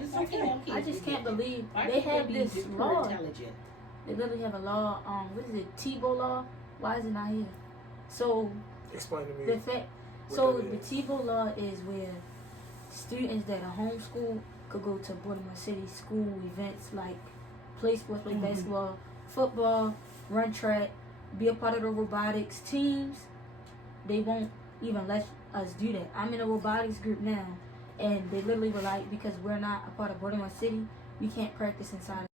It's okay. I just can't believe they have this law. They literally have a law. What is it? TiVo law. Why is it not here? So explain to me. The TiVo law is where students that are homeschooled could go to Baltimore City school events like play sports, play basketball, football, run track, be a part of the robotics teams. They won't even let us do that. I'm in a robotics group now, and they literally were like, because we're not a part of Baltimore City, we can't practice inside.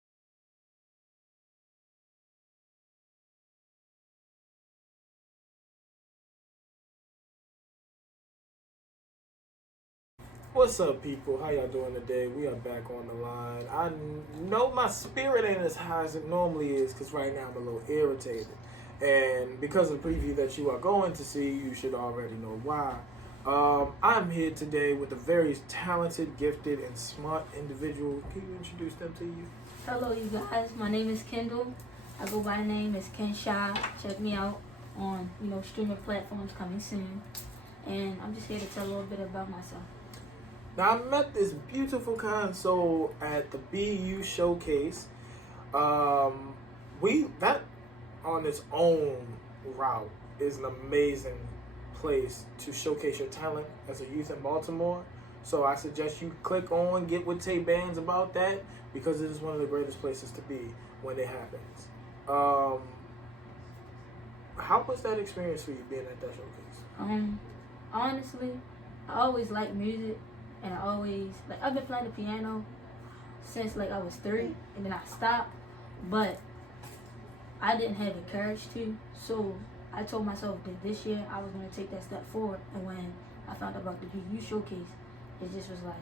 What's up, people? How y'all doing today? We are back on the line. I know my spirit ain't as high as it normally is because right now I'm a little irritated. And because of the preview that you are going to see, you should already know why. I'm here today with a very talented, gifted, and smart individual. Can you introduce them to you? Hello, you guys. My name is Kendall. I go by the name as Ken Shy. Check me out on, streaming platforms coming soon. And I'm just here to tell a little bit about myself. Now, I met this beautiful console at the BU Showcase. That on its own route is an amazing place to showcase your talent as a youth in Baltimore. So I suggest you click on, get with Tay Bands about that, because it is one of the greatest places to be when it happens. How was that experience for you being at that showcase? Honestly, I always liked music. And I've been playing the piano since I was 3, and then I stopped, but I didn't have the courage to, so I told myself that this year I was going to take that step forward. And when I found out about the BU Showcase, it just was like,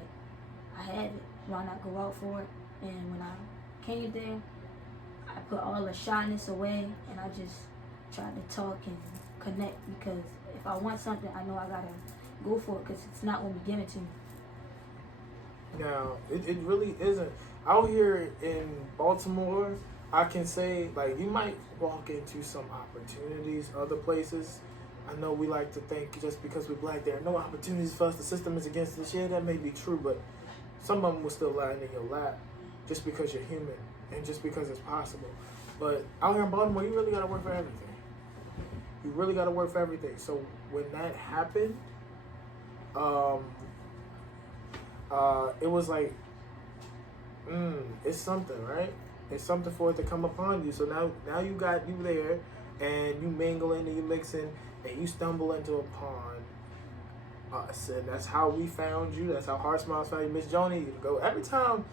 I had it, why not go out for it? And when I came there, I put all the shyness away, and I just tried to talk and connect, because if I want something, I know I got to go for it, because it's not going to be given to me. Now, it really isn't. Out here in Baltimore, I can say, you might walk into some opportunities other places. I know we like to think just because we're black, there are no opportunities for us, the system is against us. Yeah, that may be true, but some of them will still land in your lap just because you're human and just because it's possible. But out here in Baltimore, you really got to work for everything. You really got to work for everything. So when that happened, it was like, it's something, right? It's something for it to come upon you. So now you got you there, and you mingling and you mixing, and you stumble into upon us, and that's how we found you. That's how Heart Smiles found you, Miss Joni. Go every time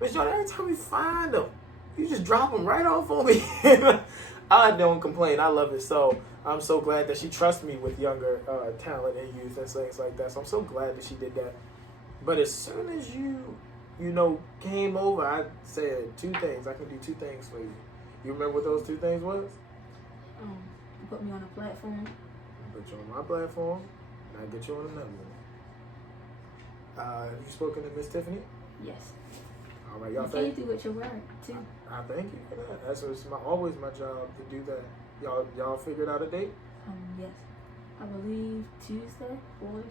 we find them, you just drop them right off on me. I don't complain. I love it. So I'm so glad that she trusts me with younger talent and youth and things like that. So I'm so glad that she did that. But as soon as you came over, I said 2 things. I can do 2 things for you. You remember what those 2 things was? You put me on a platform. I put you on my platform, and I get you on another one. Have you spoken to Miss Tiffany? Yes. All right, y'all. You came through with your word too. I thank you for that. That's always my job to do that. Y'all figured out a date? Yes. I believe Tuesday or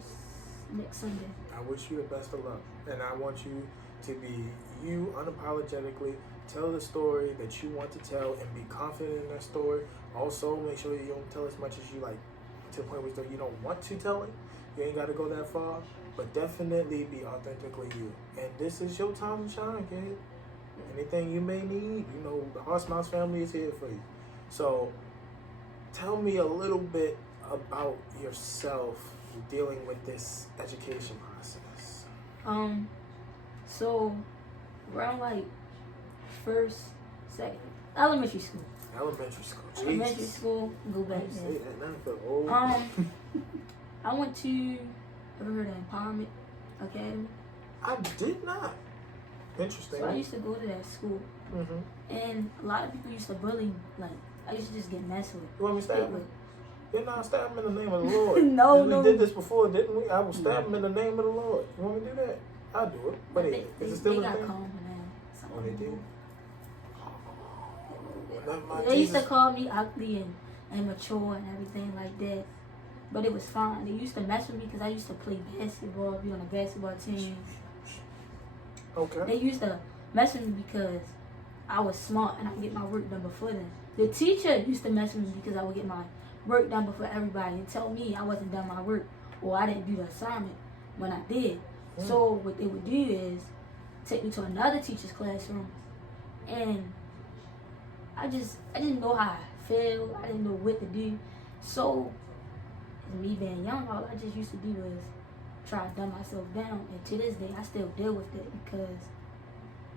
next Sunday. I wish you the best of luck, and I want you to be you unapologetically. Tell the story that you want to tell and be confident in that story. Also, make sure you don't tell as much as you like, to the point where you don't want to tell it. You ain't got to go that far, but definitely be authentically you. And this is your time to shine, kid. Anything you may need, the Heart Smiles family is here for you. So, tell me a little bit about yourself dealing with this education process. So around first, second, elementary school. Jeez. Elementary school, go back there. Say that now, I feel old. I went to, ever heard of Empowerment Academy? I did not. Interesting. So I used to go to that school, and a lot of people used to bully me. I used to just get messed with. You want me to stab him? You're not stab him in the name of the Lord. No. We did this before, didn't we? I will stab him in the name of the Lord. You want me to do that? I'll do it. But is it still they a got thing? calmer now. Oh, they did? They used to call me ugly and immature and everything like that. But it was fine. They used to mess with me because I used to play basketball, be on a basketball team. Okay. They used to mess with me because I was smart and I could get my work done before them. The teacher used to mess with me because I would get my work done before everybody and tell me I wasn't done my work or I didn't do the assignment when I did. So what they would do is take me to another teacher's classroom, and I didn't know how I felt. I didn't know what to do. So me being young, all I just used to do was try to dumb myself down. And to this day, I still deal with it because,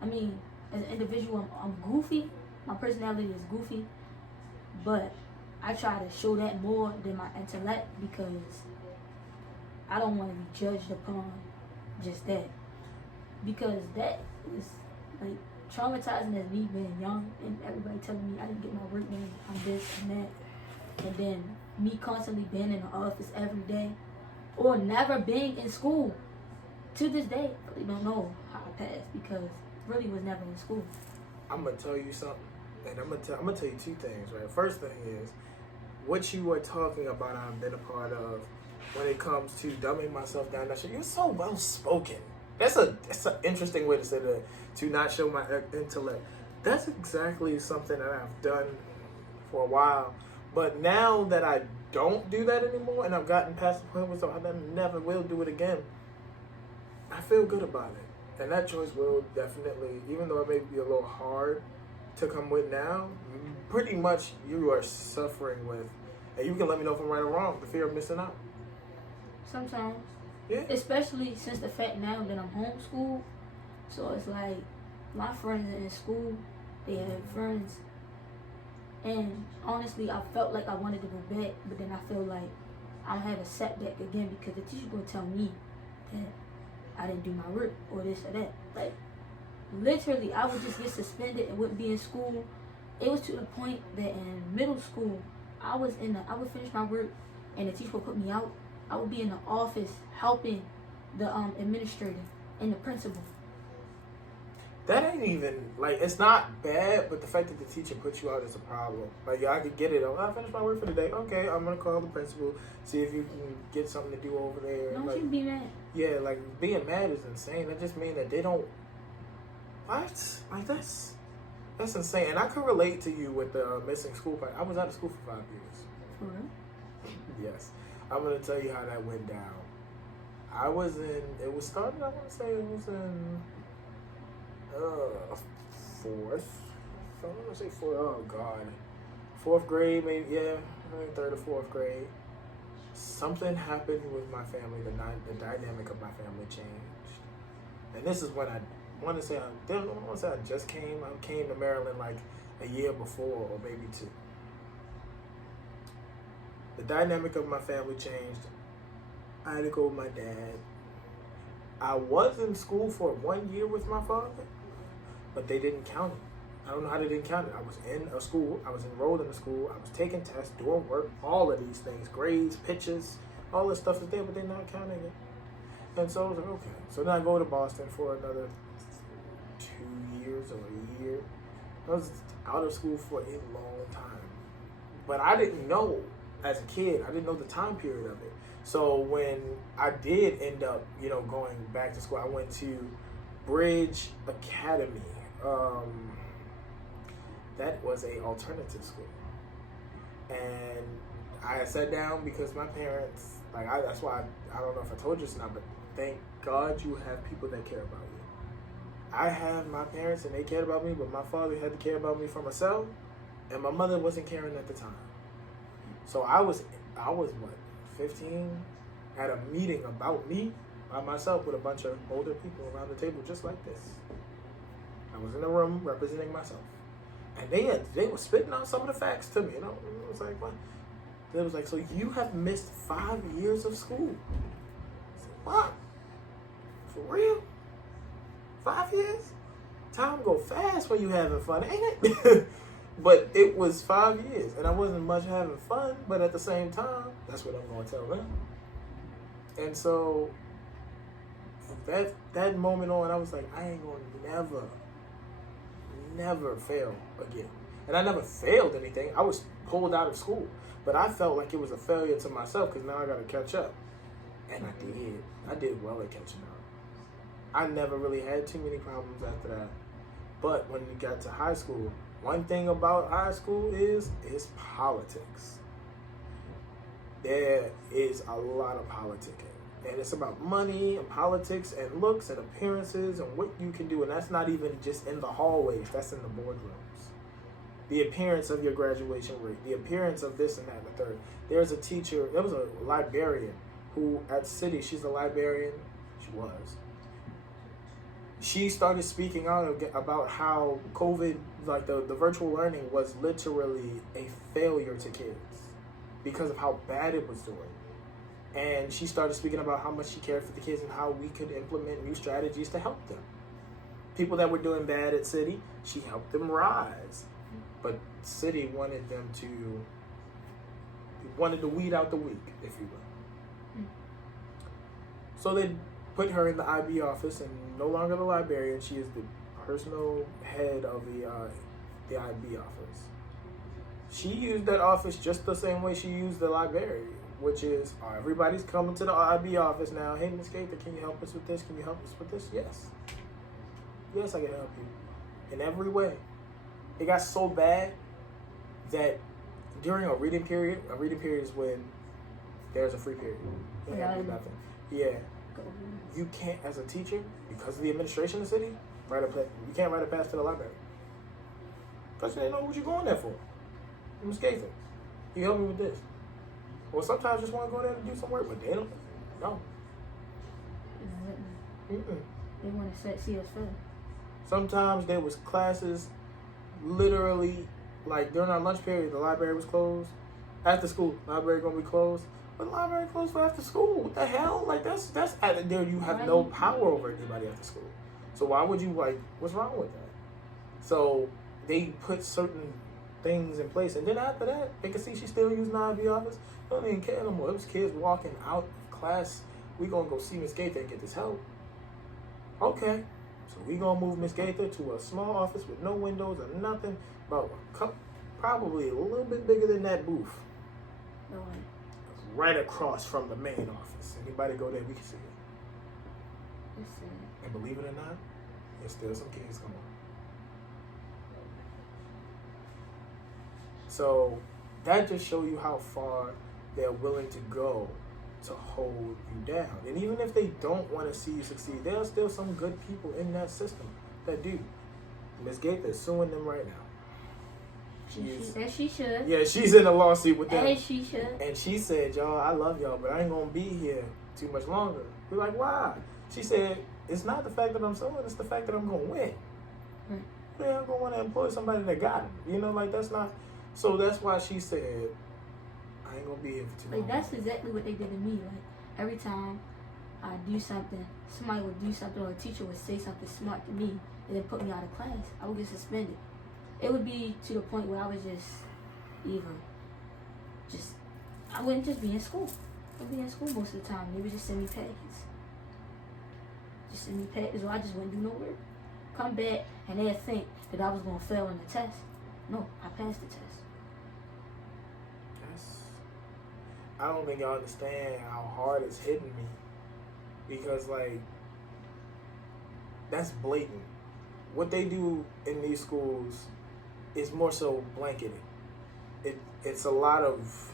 I mean, as an individual, I'm goofy. My personality is goofy, but I try to show that more than my intellect because I don't want to be judged upon just that. Because that is like traumatizing as me being young and everybody telling me I didn't get my work done, I'm this and that. And then me constantly being in the office every day or never being in school. To this day, I really don't know how I passed because really was never in school. I'm gonna tell you something, and I'm gonna tell you two things, right? First thing is what you were talking about. I've been a part of when it comes to dumbing myself down. That shit, you're so well spoken. That's an interesting way to say that. To not show my intellect. That's exactly something that I've done for a while. But now that I don't do that anymore, and I've gotten past the point where so I never will do it again, I feel good about it. And that choice will definitely, even though it may be a little hard to come with now, pretty much you are suffering with, and you can let me know if I'm right or wrong, the fear of missing out. Sometimes. Yeah. Especially since the fact now that I'm homeschooled. So it's like my friends are in school, they have friends. And honestly, I felt like I wanted to go back, but then I feel like I'll have a setback again because the teacher gonna tell me that I didn't do my work or this or that. Like literally, I would just get suspended and wouldn't be in school. It was to the point that in middle school, I would finish my work and the teacher would put me out. I would be in the office helping the administrator and the principal. That ain't even, like, it's not bad, but the fact that the teacher put you out is a problem. Like, I could get it. Oh, I finished my work for the day. Okay, I'm going to call the principal, see if you can get something to do over there. Don't like, you be mad? Yeah, like, being mad is insane. That just means that they don't, what? Like, that's insane. And I could relate to you with the missing school part. I was out of school for 5 years. For real? Yes. I'm going to tell you how that went down. I was in, it was started, I want to say it was in, fourth. So I'm gonna say fourth. Oh God, fourth grade, maybe. Yeah, third or fourth grade. Something happened with my family. The dynamic of my family changed, and this is when I want to say I just came. I came to Maryland like a year before, or maybe two. The dynamic of my family changed. I had to go with my dad. I was in school for 1 year with my father, but they didn't count it. I don't know how they didn't count it. I was in a school. I was enrolled in a school. I was taking tests, doing work, all of these things, grades, pictures, all this stuff is there, but they're not counting it. And so I was like, okay. So then I go to Boston for another 2 years or a year. I was out of school for a long time. But I didn't know, as a kid, I didn't know the time period of it. So when I did end up, going back to school, I went to Bridge Academy. That was a alternative school. And I sat down because my parents, that's why I don't know if I told you this or not, but thank God you have people that care about you. I have my parents and they cared about me, but my father had to care about me for myself, and my mother wasn't caring at the time. So I was what, 15, at a meeting about me by myself with a bunch of older people around the table just like this. I was in the room representing myself. And they were spitting out some of the facts to me, It was like, what? It was like, so you have missed 5 years of school. I said, what? For real? 5 years? Time go fast when you having fun, ain't it? But it was 5 years, and I wasn't much having fun, but at the same time, that's what I'm going to tell them. And so, from that moment on, I was like, I ain't going to never fail again. And I never failed anything. I was pulled out of school, but I felt like it was a failure to myself because now I got to catch up. And I did. I did well at catching up. I never really had too many problems after that. But when you got to high school, one thing about high school is politics. There is a lot of politicking. And it's about money and politics and looks and appearances and what you can do. And that's not even just in the hallways, that's in the boardrooms. The appearance of your graduation rate, the appearance of this and that and the third. There's a teacher, there was a librarian who at City, she's a librarian, she was. She started speaking out about how COVID, like the virtual learning was literally a failure to kids because of how bad it was doing. And she started speaking about how much she cared for the kids and how we could implement new strategies to help them. People that were doing bad at City, she helped them rise. But City wanted to weed out the weak, if you will. So they put her in the IB office, and no longer the librarian. She is the personal head of the IB office. She used that office just the same way she used the library, which is, everybody's coming to the IB office now. Hey, Ms. Gaither, can you help us with this? Can you help us with this? Yes. Yes, I can help you. In every way. It got so bad that during a reading period is when there's a free period. You can't do nothing. Yeah. You can't, as a teacher, because of the administration of the city, you can't write a pass to the library. Because they know what you're going there for. Ms. Gaither, can you help me with this? Well, sometimes just want to go there and do some work, but they don't. No. They want to see us fail. Sometimes there was classes, literally, like during our lunch period, the library was closed. After school, library gonna be closed. But the library closed for after school. What the hell? Like that's there. You have no power over anybody after school. So why would you what's wrong with that? So they put certain things in place, and then after that, they can see she's still using the IB office. They don't even care no more. It was kids walking out of class. We gonna go see Miss Gaither and get this help. Okay, so we gonna move Miss Gaither to a small office with no windows or nothing, but probably a little bit bigger than that booth. No way. Right across from the main office. Anybody go there, we can see it. It's sad. And believe it or not, there's still some kids come on. So that just shows you how far they're willing to go to hold you down. And even if they don't want to see you succeed, there are still some good people in that system that do. Ms. Gaither is suing them right now. As she should. Yeah, she's in a lawsuit with them. As she should. And she said, y'all, I love y'all, but I ain't going to be here too much longer. We're like, why? She said, it's not the fact that I'm suing, it's the fact that I'm going to win. Yeah, I'm going to want to employ somebody that got him. You know, like that's not... So that's why she said, I ain't going to be here for too long. Like, that's exactly what they did to me. Like, every time I do something, somebody would do something, or a teacher would say something smart to me, and then put me out of class. I would get suspended. It would be to the point where I was I wouldn't just be in school. I'd be in school most of the time. They would just send me packets. Or I just wouldn't do no work. Come back, and they'd think that I was going to fail in the test. No, I passed the test. I don't think y'all understand how hard it's hitting me. Because, that's blatant. What they do in these schools is more so blanketed. It's a lot of,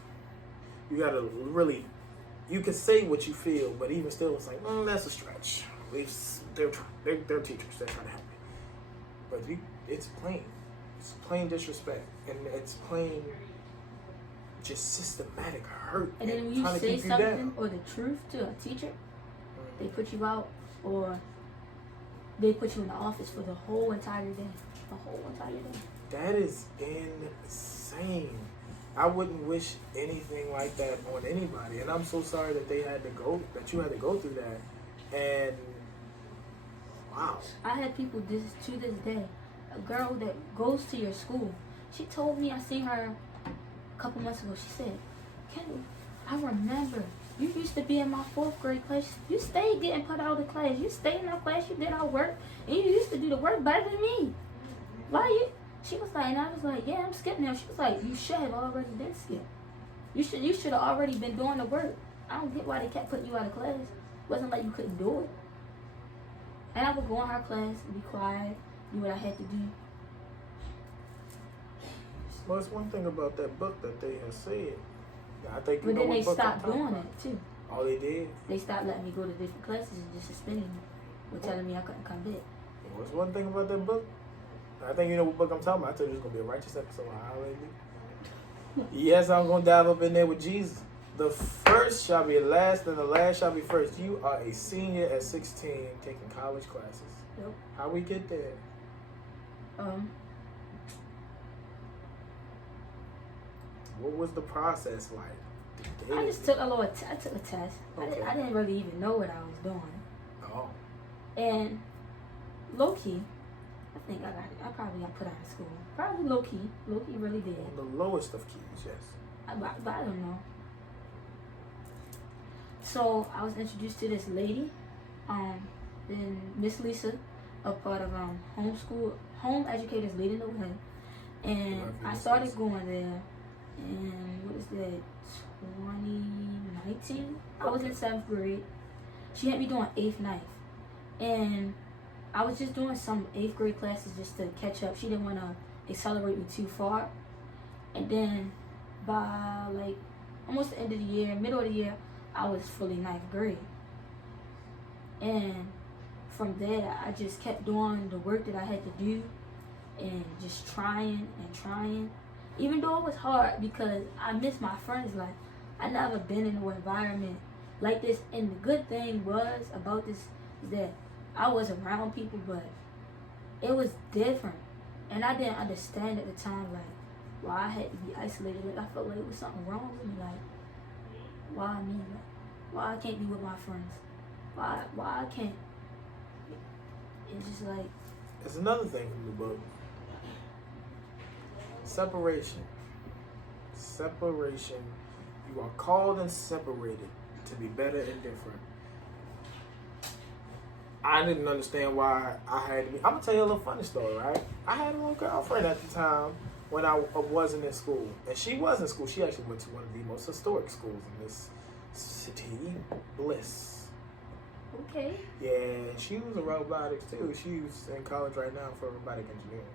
you gotta really, you can say what you feel, but even still it's like, that's a stretch. They're teachers, they're trying to help you. But it's plain disrespect, and it's plain just systematic hurt. And then when you say something or the truth to a teacher, they put you out, or they put you in the office for the whole entire day. The whole entire day. That is insane. I wouldn't wish anything like that on anybody, and I'm so sorry that you had to go through that. And wow. I had people to this day. A girl that goes to your school. She told me, I seen her a couple months ago. She said, Kendall, I remember you used to be in my 4th grade class. You stayed getting put out of class. You stayed in our class. You did our work. And you used to do the work better than me. Why you? She was like, and I was like, yeah, I'm skipping now. She was like, you should have already been skipped. You should have already been doing the work. I don't get why they kept putting you out of class. It wasn't like you couldn't do it. And I would go in her class, be quiet, do what I had to do. Well, it's one thing about that book that they have said. I think you But know then what they book I'm stopped talking doing about. it too. Oh, they did? They stopped letting me go to different classes and just suspending me. Or telling me I couldn't come back. What's one thing about that book? I think you know what book I'm talking about. I told you it's going to be a righteous episode. Hallelujah. Yes, I'm going to dive up in there with Jesus. The first shall be last, and the last shall be first. You are a senior at 16 taking college classes. Yep. How we get there? What was the process like? I just took a little. I took a test. Okay. I didn't really even know what I was doing. Oh. And low key, I think I got it. I probably got put out of school. Probably low key. Low key really did. On the lowest of keys, yes. But I don't know. So I was introduced to this lady, then Miss Lisa, a part of Home Educators Leading the Way, and I started going there. And what is that? 2019. I was in 7th grade. She had me doing 8th, 9th, and I was just doing some 8th grade classes just to catch up. She didn't want to accelerate me too far. And then by like almost the end of the year, middle of the year, I was fully 9th grade. And from there, I just kept doing the work that I had to do and just trying and trying. Even though it was hard because I miss my friends. Like, I never been in an environment like this. And the good thing was about this is that I was around people, but it was different. And I didn't understand at the time, like, why I had to be isolated. Like, I felt like it was something wrong with me. Like, why me? Like, why I can't be with my friends? Why I can't? It's just like... It's another thing from the book. Separation. Separation. You are called and separated to be better and different. I didn't understand why I had to be. I'm going to tell you a little funny story, right? I had a little girlfriend at the time when I wasn't in school. And she was in school. She actually went to one of the most historic schools in this city, Bliss. Okay. Yeah, she was in robotics too. She's in college right now for robotic engineering.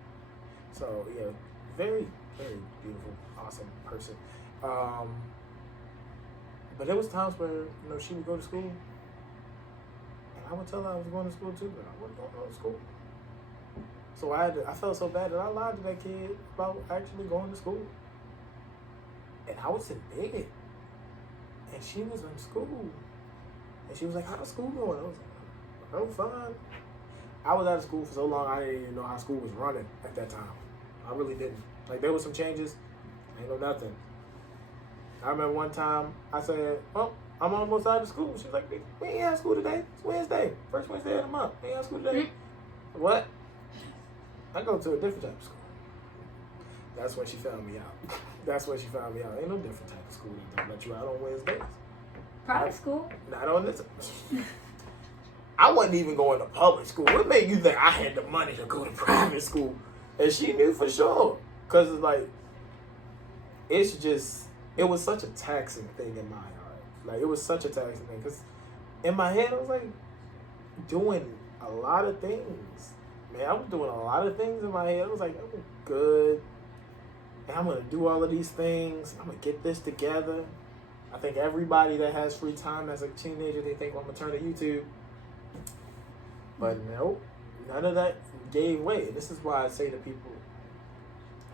So, yeah, very, very beautiful, awesome person. But there was times where, she would go to school, and I would tell her I was going to school too, but I wasn't going to school. So I felt so bad that I lied to that kid about actually going to school. And I was in bed, and she was in school. And she was like, how's school going? I was like, oh, fine. I was out of school for so long, I didn't even know how school was running at that time. I really didn't. Like, there was some changes. I ain't know nothing. I remember one time I said, well, I'm almost out of school. She was like, we ain't have school today. It's Wednesday. First Wednesday of the month. We ain't have school today. Mm-hmm. What? I go to a different type of school. That's when she found me out. That's when she found me out. Ain't no different type of school that let you out on Wednesdays. Private school? Not on this. I wasn't even going to public school. What made you think I had the money to go to private school? And she knew for sure. Because it's like, it was such a taxing thing in my heart. Like, it was such a taxing thing. Because in my head, I was like, doing a lot of things. Man, I was doing a lot of things in my head. I was like, I'm good. And I'm going to do all of these things. I'm going to get this together. I think everybody that has free time as a teenager, they think, well, I'm going to turn to YouTube. But nope, none of that gave way. This is why I say to people,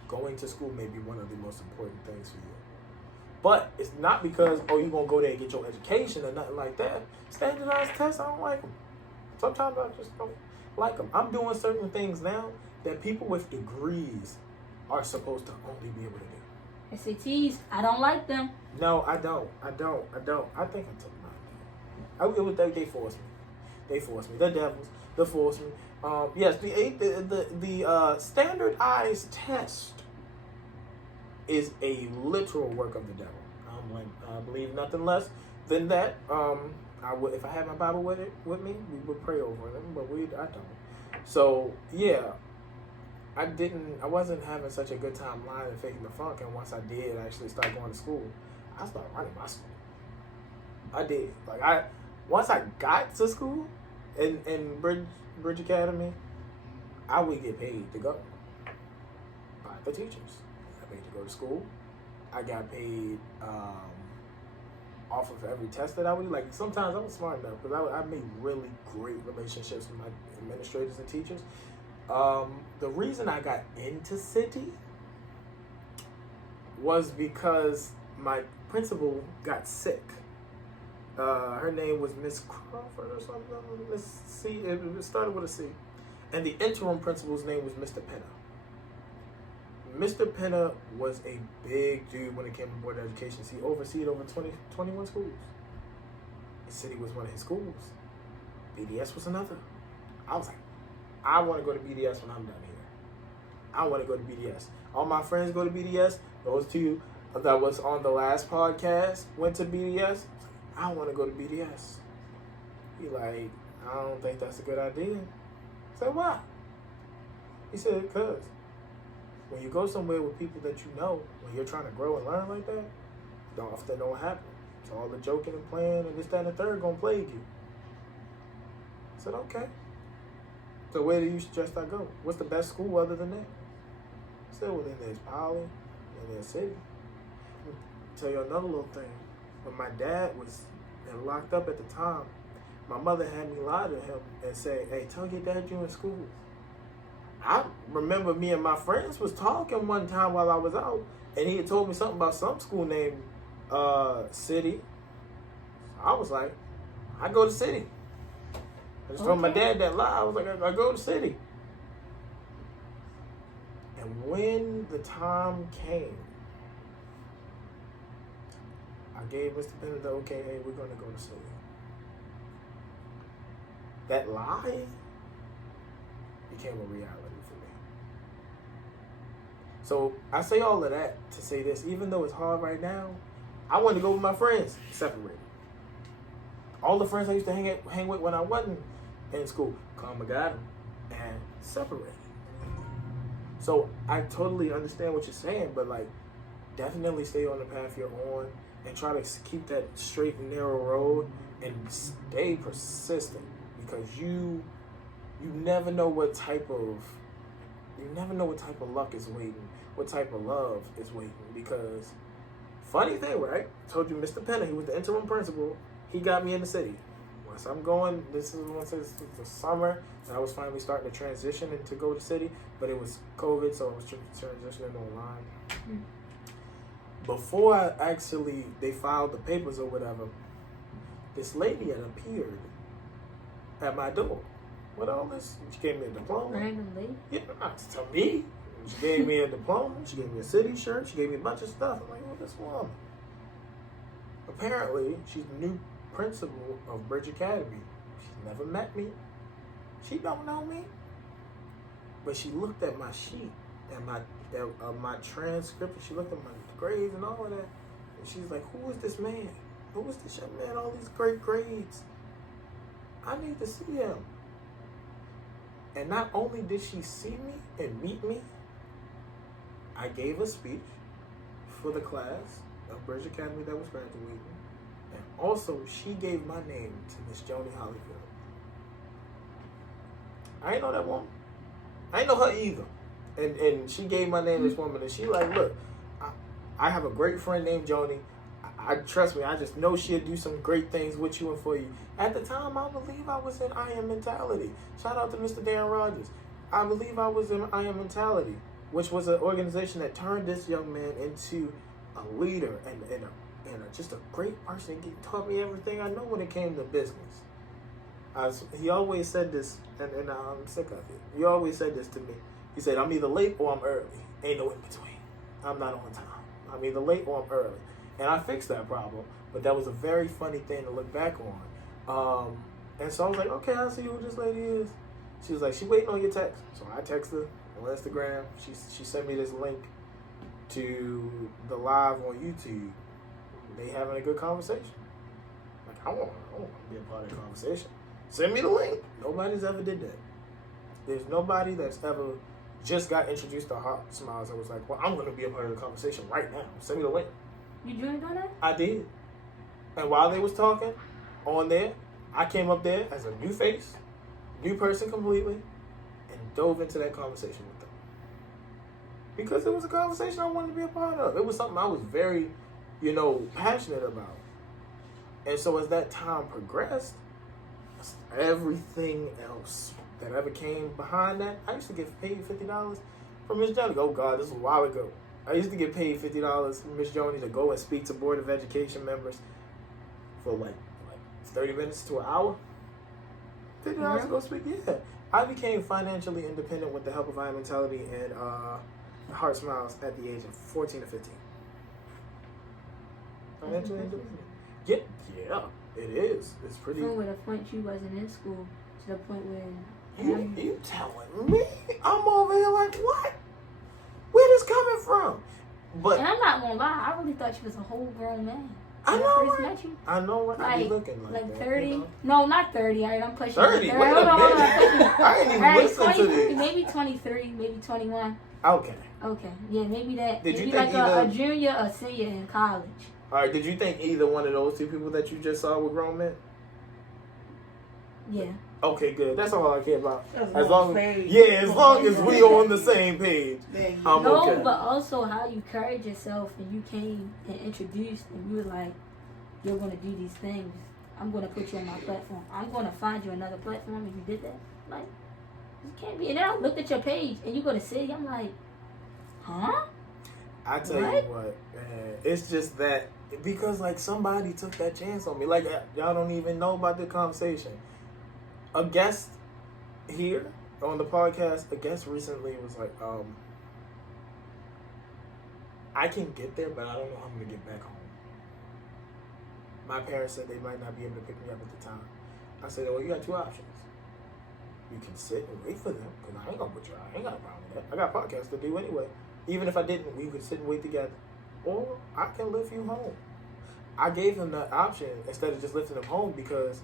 going to school may be one of the most important things for you. But it's not because, you're going to go there and get your education or nothing like that. Standardized tests, I don't like them. Sometimes I just don't like them. I'm doing certain things now that people with degrees are supposed to only be able to do. SATs, I don't like them. No, I don't. I think I took mine. They forced me. They forced me. The devils. They forced me. Yes, the standardized test is a literal work of the devil. I believe nothing less than that. I would, if I had my Bible with me, we would pray over them, but I don't. So yeah, I wasn't having such a good time lying and faking the funk, and once I did actually start going to school, I started running my school. I did. Once I got to school, and Bridge Academy, I would get paid to go by the teachers. I got paid to go to school. I got paid off of every test that I would do. Like, sometimes I was smart enough because I made really great relationships with my administrators and teachers. The reason I got into City was because my principal got sick. Her name was Miss Crawford or something. Miss C. It started with a C. And the interim principal's name was Mr. Penna. Mr. Penna was a big dude when it came to board education. He overseed over 21 schools. The City was one of his schools. BDS was another. I was like, I want to go to BDS when I'm done here. I want to go to BDS. All my friends go to BDS. Those two that was on the last podcast went to BDS. I want to go to BDS. He like, I don't think that's a good idea. I said, why? He said, because when you go somewhere with people that you know, when you're trying to grow and learn like that, often don't happen. So all the joking and playing and this, that, and the third gonna plague you. I said, okay. So where do you suggest I go? What's the best school other than that? I said, well, then there's Poly, and there's City. I'll tell you another little thing. When my dad was locked up at the time, my mother had me lie to him and say, hey, tell your dad you're in school. I remember me and my friends was talking one time while I was out, and he had told me something about some school named City. I was like, I go to City. I just told my dad that lie. I was like, I go to City. And when the time came, I gave Mr. Bennett the okay, hey, we're going to go to City. That lie became a reality for me. So I say all of that to say this, even though it's hard right now, I wanted to go with my friends, separated. All the friends I used to hang with when I wasn't in school, karma got them, and separated. So I totally understand what you're saying, but like, definitely stay on the path you're on and try to keep that straight and narrow road and stay persistent, because you never know what type of luck is waiting, what type of love is waiting. Because funny thing, right? I told you Mr. Penna, he was the interim principal. He got me in the City. Once I'm going, this is the summer, and I was finally starting to transition to go to City, but it was COVID, so I was transitioning online. Before they filed the papers or whatever, this lady had appeared at my door with all this. She gave me a diploma. Randomly? Yeah, not to me. She gave me a diploma. She gave me a City shirt. She gave me a bunch of stuff. I'm like, this woman? Apparently, she's the new principal of Bridge Academy. She's never met me. She don't know me. But she looked at my sheet and my transcript, and she looked at my grades and all of that. And she's like, who is this man? Who is this young man? All these great grades. I need to see him. And not only did she see me and meet me, I gave a speech for the class of Bridge Academy that was graduating. And also, she gave my name to Miss Joni Hollyfield. I ain't know that woman. I ain't know her either. And she gave my name to this woman, and she like, look, I have a great friend named Joni. I trust me, I just know she'll do some great things with you and for you. At the time, I believe I was in I Am Mentality. Shout out to Mr. Dan Rogers. I believe I was in I Am Mentality, which was an organization that turned this young man into a leader and just a great person. He taught me everything I know when it came to business. He always said this, and I'm sick of it. He always said this to me. He said, I'm either late or I'm early. Ain't no in between. I'm not on time. I'm either late or I'm early. And I fixed that problem, but that was a very funny thing to look back on. And so I was like, okay, I see who this lady is. She was like, she waiting on your text. So I text her on Instagram. She sent me this link to the live on YouTube. They having a good conversation. Like, I want to be a part of the conversation. Send me the link. Nobody's ever did that. There's nobody that's ever just got introduced to Hot Smiles and was like, well, I'm going to be a part of the conversation right now. Send me the link. You joined on that? I did. And while they was talking on there, I came up there as a new face, new person completely, and dove into that conversation with them. Because it was a conversation I wanted to be a part of. It was something I was very, passionate about. And so as that time progressed, everything else that ever came behind that, I used to get paid $50 from Miss Joni. Oh God, this was a while ago. I used to get paid $50 from Miss Joni to go and speak to Board of Education members for like 30 minutes to an hour. $50 to go speak. Yeah, I became financially independent with the help of High Mentality and Heart Smiles at the age of 14 to 15. Financially independent. Yeah, it is. It's pretty. From the point you wasn't in school to the point where You telling me? I'm over here like, what? Where this coming from? But and I'm not gonna lie, I really thought you was a whole grown man. I When know I first what. met you. I know what I be looking like that. 30. No, not 30. All right, I'm pushing 30? it. Wait a Hold on, minute. I'm pushing it. I ain't even All right, listen to 23, this. maybe 23, maybe 21. Okay. Okay, yeah, maybe that. Did you maybe think like a either- junior or senior in college. All right. Did you think either one of those two people that you just saw were grown men? Yeah. Okay, good. That's all I care about. As As long as we on the same page. I'm No, okay. but also how you carried yourself and you came and introduced and you were like, you're going to do these things. I'm going to put you on my platform. I'm going to find you another platform if you did that. Like, you can't be. And then I looked at your page and you go to City. I'm like, huh? I tell you what, man, it's just that because like somebody took that chance on me. Like y'all don't even know about the conversation. A guest here on the podcast, a guest recently was like, I can get there, but I don't know how I'm gonna get back home. My parents said they might not be able to pick me up at the time. I said, well, you got two options. You can sit and wait for them, because I ain't gonna put you out. I ain't got a problem with that. I got podcasts to do anyway. Even if I didn't, we could sit and wait together. Or I can lift you home. I gave them that option instead of just lifting them home because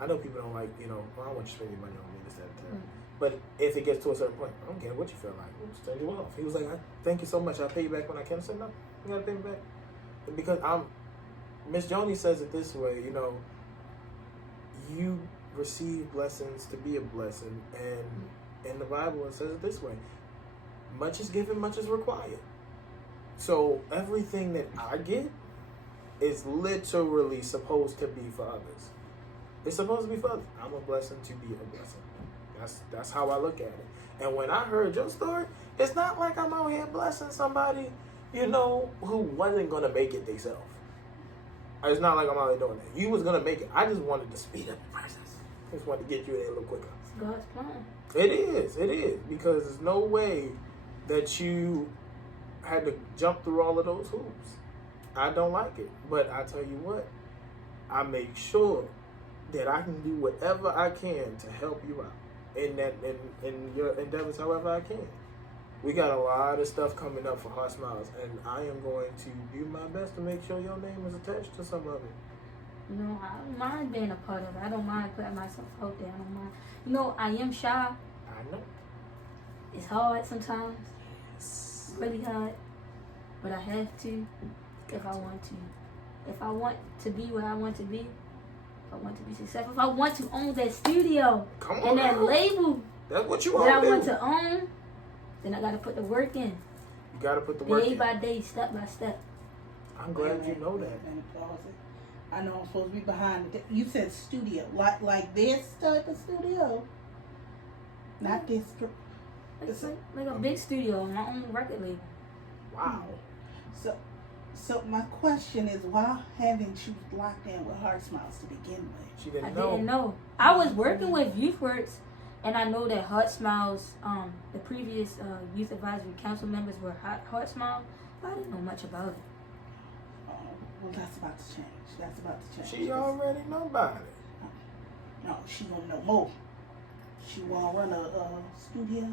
I know people don't like, well, I don't want you to spend your money on me, this, that, and that. But if it gets to a certain point, I don't care what you feel like. We'll just turn you off. He was like, thank you so much. I'll pay you back when I can. I said, no, you gotta pay me back. Because Miss Joni says it this way, you receive blessings to be a blessing. And in the Bible, it says it this way. Much is given, much is required. So everything that I get is literally supposed to be for others. It's supposed to be for others. I'm a blessing to be a blessing. That's how I look at it. And when I heard your story, it's not like I'm out here blessing somebody, who wasn't going to make it themselves. It's not like I'm out here doing that. You was going to make it. I just wanted to speed up the process. I just wanted to get you there a little quicker. It's God's plan. It is. Because there's no way that you had to jump through all of those hoops. I don't like it. But I tell you what, I make sure that I can do whatever I can to help you out in your endeavors however I can. We got a lot of stuff coming up for Heart Smiles, and I am going to do my best to make sure your name is attached to some of it. I don't mind being a part of it. I don't mind putting myself out there. I don't mind. I am shy. I know. It's hard sometimes. It's really hard. But I have to if I want to. If I want to be where I want to be, if I want to be successful, if I want to own that studio and that label that's what you that I want want to own, then I got to put the work in. You got to put the work Day in. by day, step by step. I'm glad you know that. And applause it. I know I'm supposed to be behind it. You said studio, like this type of studio, not this. It's like a big studio on my own record label. Wow. So my question is, why haven't you locked in with Heart Smiles to begin with? She didn't I know. didn't know. I was working with YouthWorks, and I know that Heart Smiles, the previous youth advisory council members were Heart Smiles. I didn't know much about it. Well, that's about to change. That's about to change. She already know about it. No, she gonna know more. She wanna run a studio.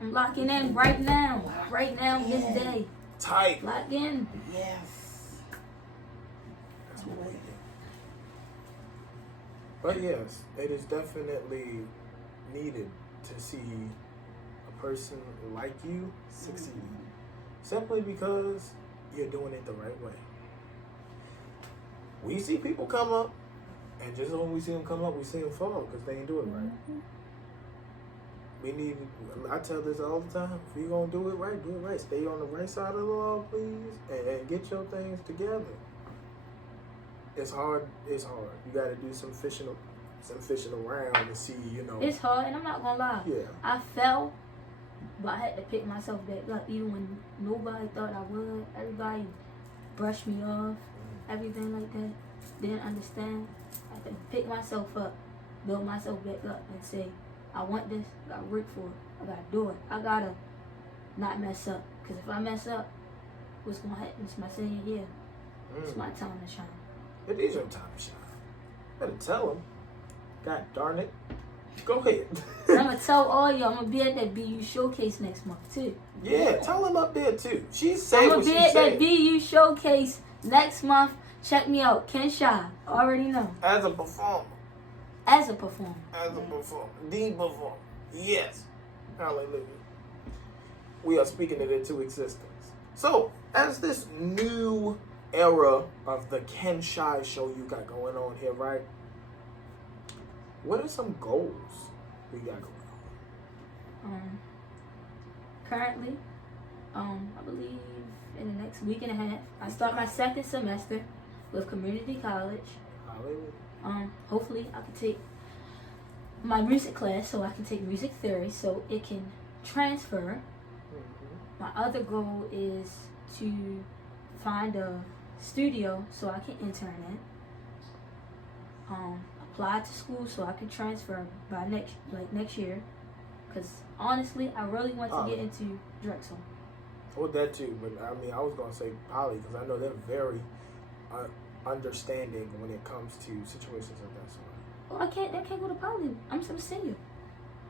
I'm locking in right now. Right now, this day. Tight. Lock in. Yes. That's what we did. But yes, it is definitely needed to see a person like you succeed. Simply because you're doing it the right way. We see people come up, and just when we see them come up, we see them fall because they ain't do it right. I tell this all the time. If you're gonna do it right. Stay on the right side of the law, please, and get your things together. It's hard. You got to do some fishing around to see, It's hard, and I'm not gonna lie. Yeah. I fell, but I had to pick myself back up, even when nobody thought I would. Everybody brushed me off, everything like that. Didn't understand. I had to pick myself up, build myself back up, and say, I want this. I gotta work for it. I gotta do it. I gotta not mess up. Because if I mess up, what's gonna happen? It's my senior year. It's my time to shine. It is your time to shine. Better tell them. God darn it. Go ahead. And I'm gonna tell all y'all, I'm gonna be at that BU showcase next month too. Yeah, tell them up there too. She I'm said gonna what be she at said. that BU showcase next month. Check me out, Ken Shy. Already know. As a performer. As a performer. The performer. Yes. Hallelujah. We are speaking it into existence. So, as this new era of the Ken Shy show you got going on here, right? What are some goals we got going on? Currently, I believe in the next week and a half, I start my second semester with community college. Hallelujah. Hopefully I can take my music class so I can take music theory so it can transfer. My other goal is to find a studio so I can intern in. Apply to school so I can transfer by next year. Because honestly, I really want to get into Drexel. Well, that too, but I mean, I was gonna say Poly because I know they're very understanding when it comes to situations of that sort. Well, I can't go to Poly. I'm a senior.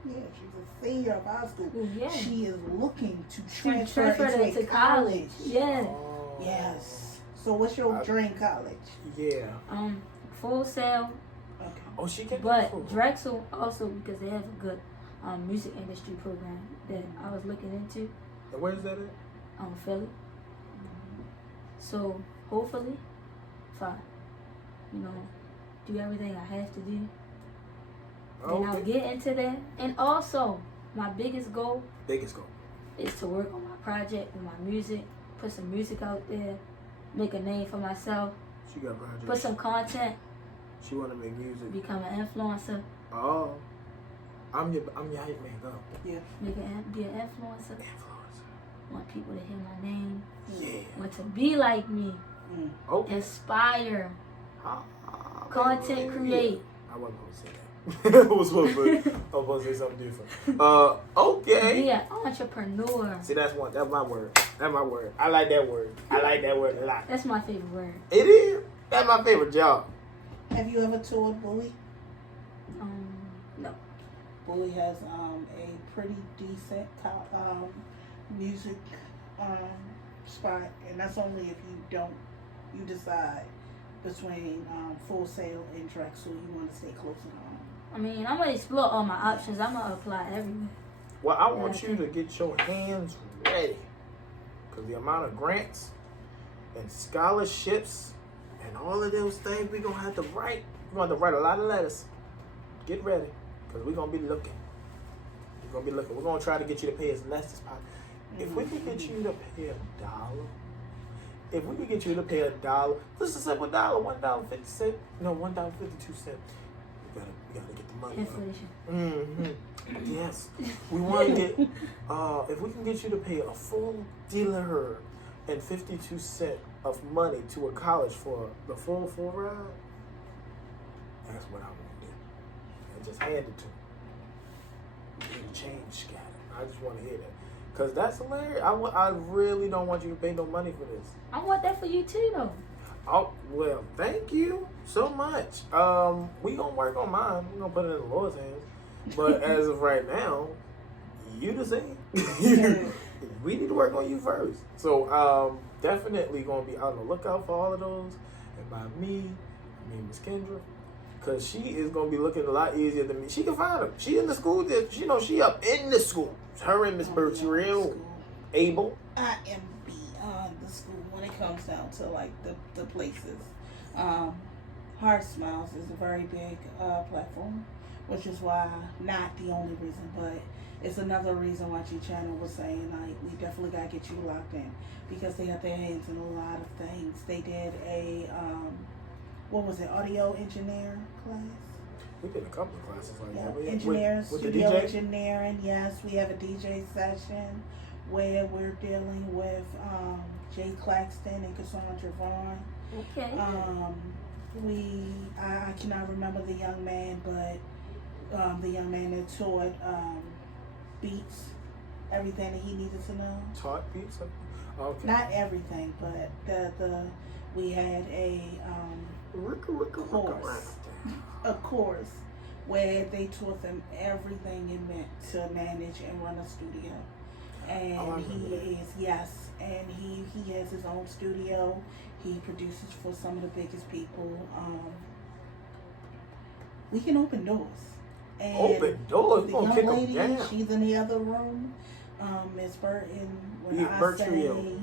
Yeah, she's a senior of high school. Yeah. She is looking to transfer into to college. Yeah. Oh. Yes. So what's your dream college? Yeah. Full Sail. Okay. Oh, she can. But Drexel also because they have a good music industry program that I was looking into. And where's that at? Philly. So hopefully, if I, do everything I have to do, then I'll get into that. And also, my biggest goal is to work on my project with my music, put some music out there, make a name for myself, She got projects. put some content, She want to make music. become an influencer, Oh, I'm your hype man. Go. Yeah. be an influencer. Want people to hear my name. Yeah. Want to be like me. Okay. Inspire. Content create. I wasn't supposed to say that. I was supposed to say something different. Okay. Be an entrepreneur. See, that's my word. That's my word. I like that word. I like that word a lot. That's my favorite word. It is. That's my favorite job. Have you ever toured Bowie? No. Bowie has a pretty decent music spot, and that's only if you decide between Full Sail and Drexel. You want to stay close to home. I mean, I'm gonna explore all my options. I'm gonna apply everywhere. Well, I want you to get your hands ready, because the amount of grants and scholarships and all of those things we're gonna have to write. We're gonna have to write a lot of letters. Get ready, because we're gonna be looking. We're gonna try to get you to pay as less as possible. If we could get you to pay $1, just a simple $1, $1.50. No, $1.52. We gotta get the money. Inflation. Yes. We want to get. If we can get you to pay a full dealer and 52 cents of money to a college for the full ride, that's what I want to do. And just hand it to them. And change scattered. I just want to hear that. Because that's hilarious. I really don't want you to pay no money for this. I want that for you too, though. Oh, well, thank you so much. We gonna work on mine. We're gonna put it in the Lord's hands. But as of right now, you the same. We need to work on you first. So, definitely gonna be on the lookout for all of those. And by me, I mean Miss Kendra. Because she is gonna be looking a lot easier than me. She can find them. She in the school. She up in the school. Her and Miss Birch real able. I am beyond the school when it comes down to like the places. Heart Smiles is a very big platform, which is why, not the only reason, but it's another reason why G Channel was saying like we definitely gotta get you locked in because they got their hands in a lot of things. They did a what was it, audio engineer class? We did a couple of classes like Yeah, that. But engineering, with studio the DJ? engineering. Yes, we have a DJ session where we're dealing with Jay Claxton and Cassandra Vaughn. Okay. I cannot remember the young man, but the young man that taught Beats everything that he needed to know. Taught beats? Okay. Not everything, but we had a course where they taught them everything it meant to manage and run a studio. And he has his own studio. He produces for some of the biggest people. We can open doors. And open doors? the You gonna young kick 'em lady, down. she's in the other room. Miss Burton, when Yeah, I Burt say Trio.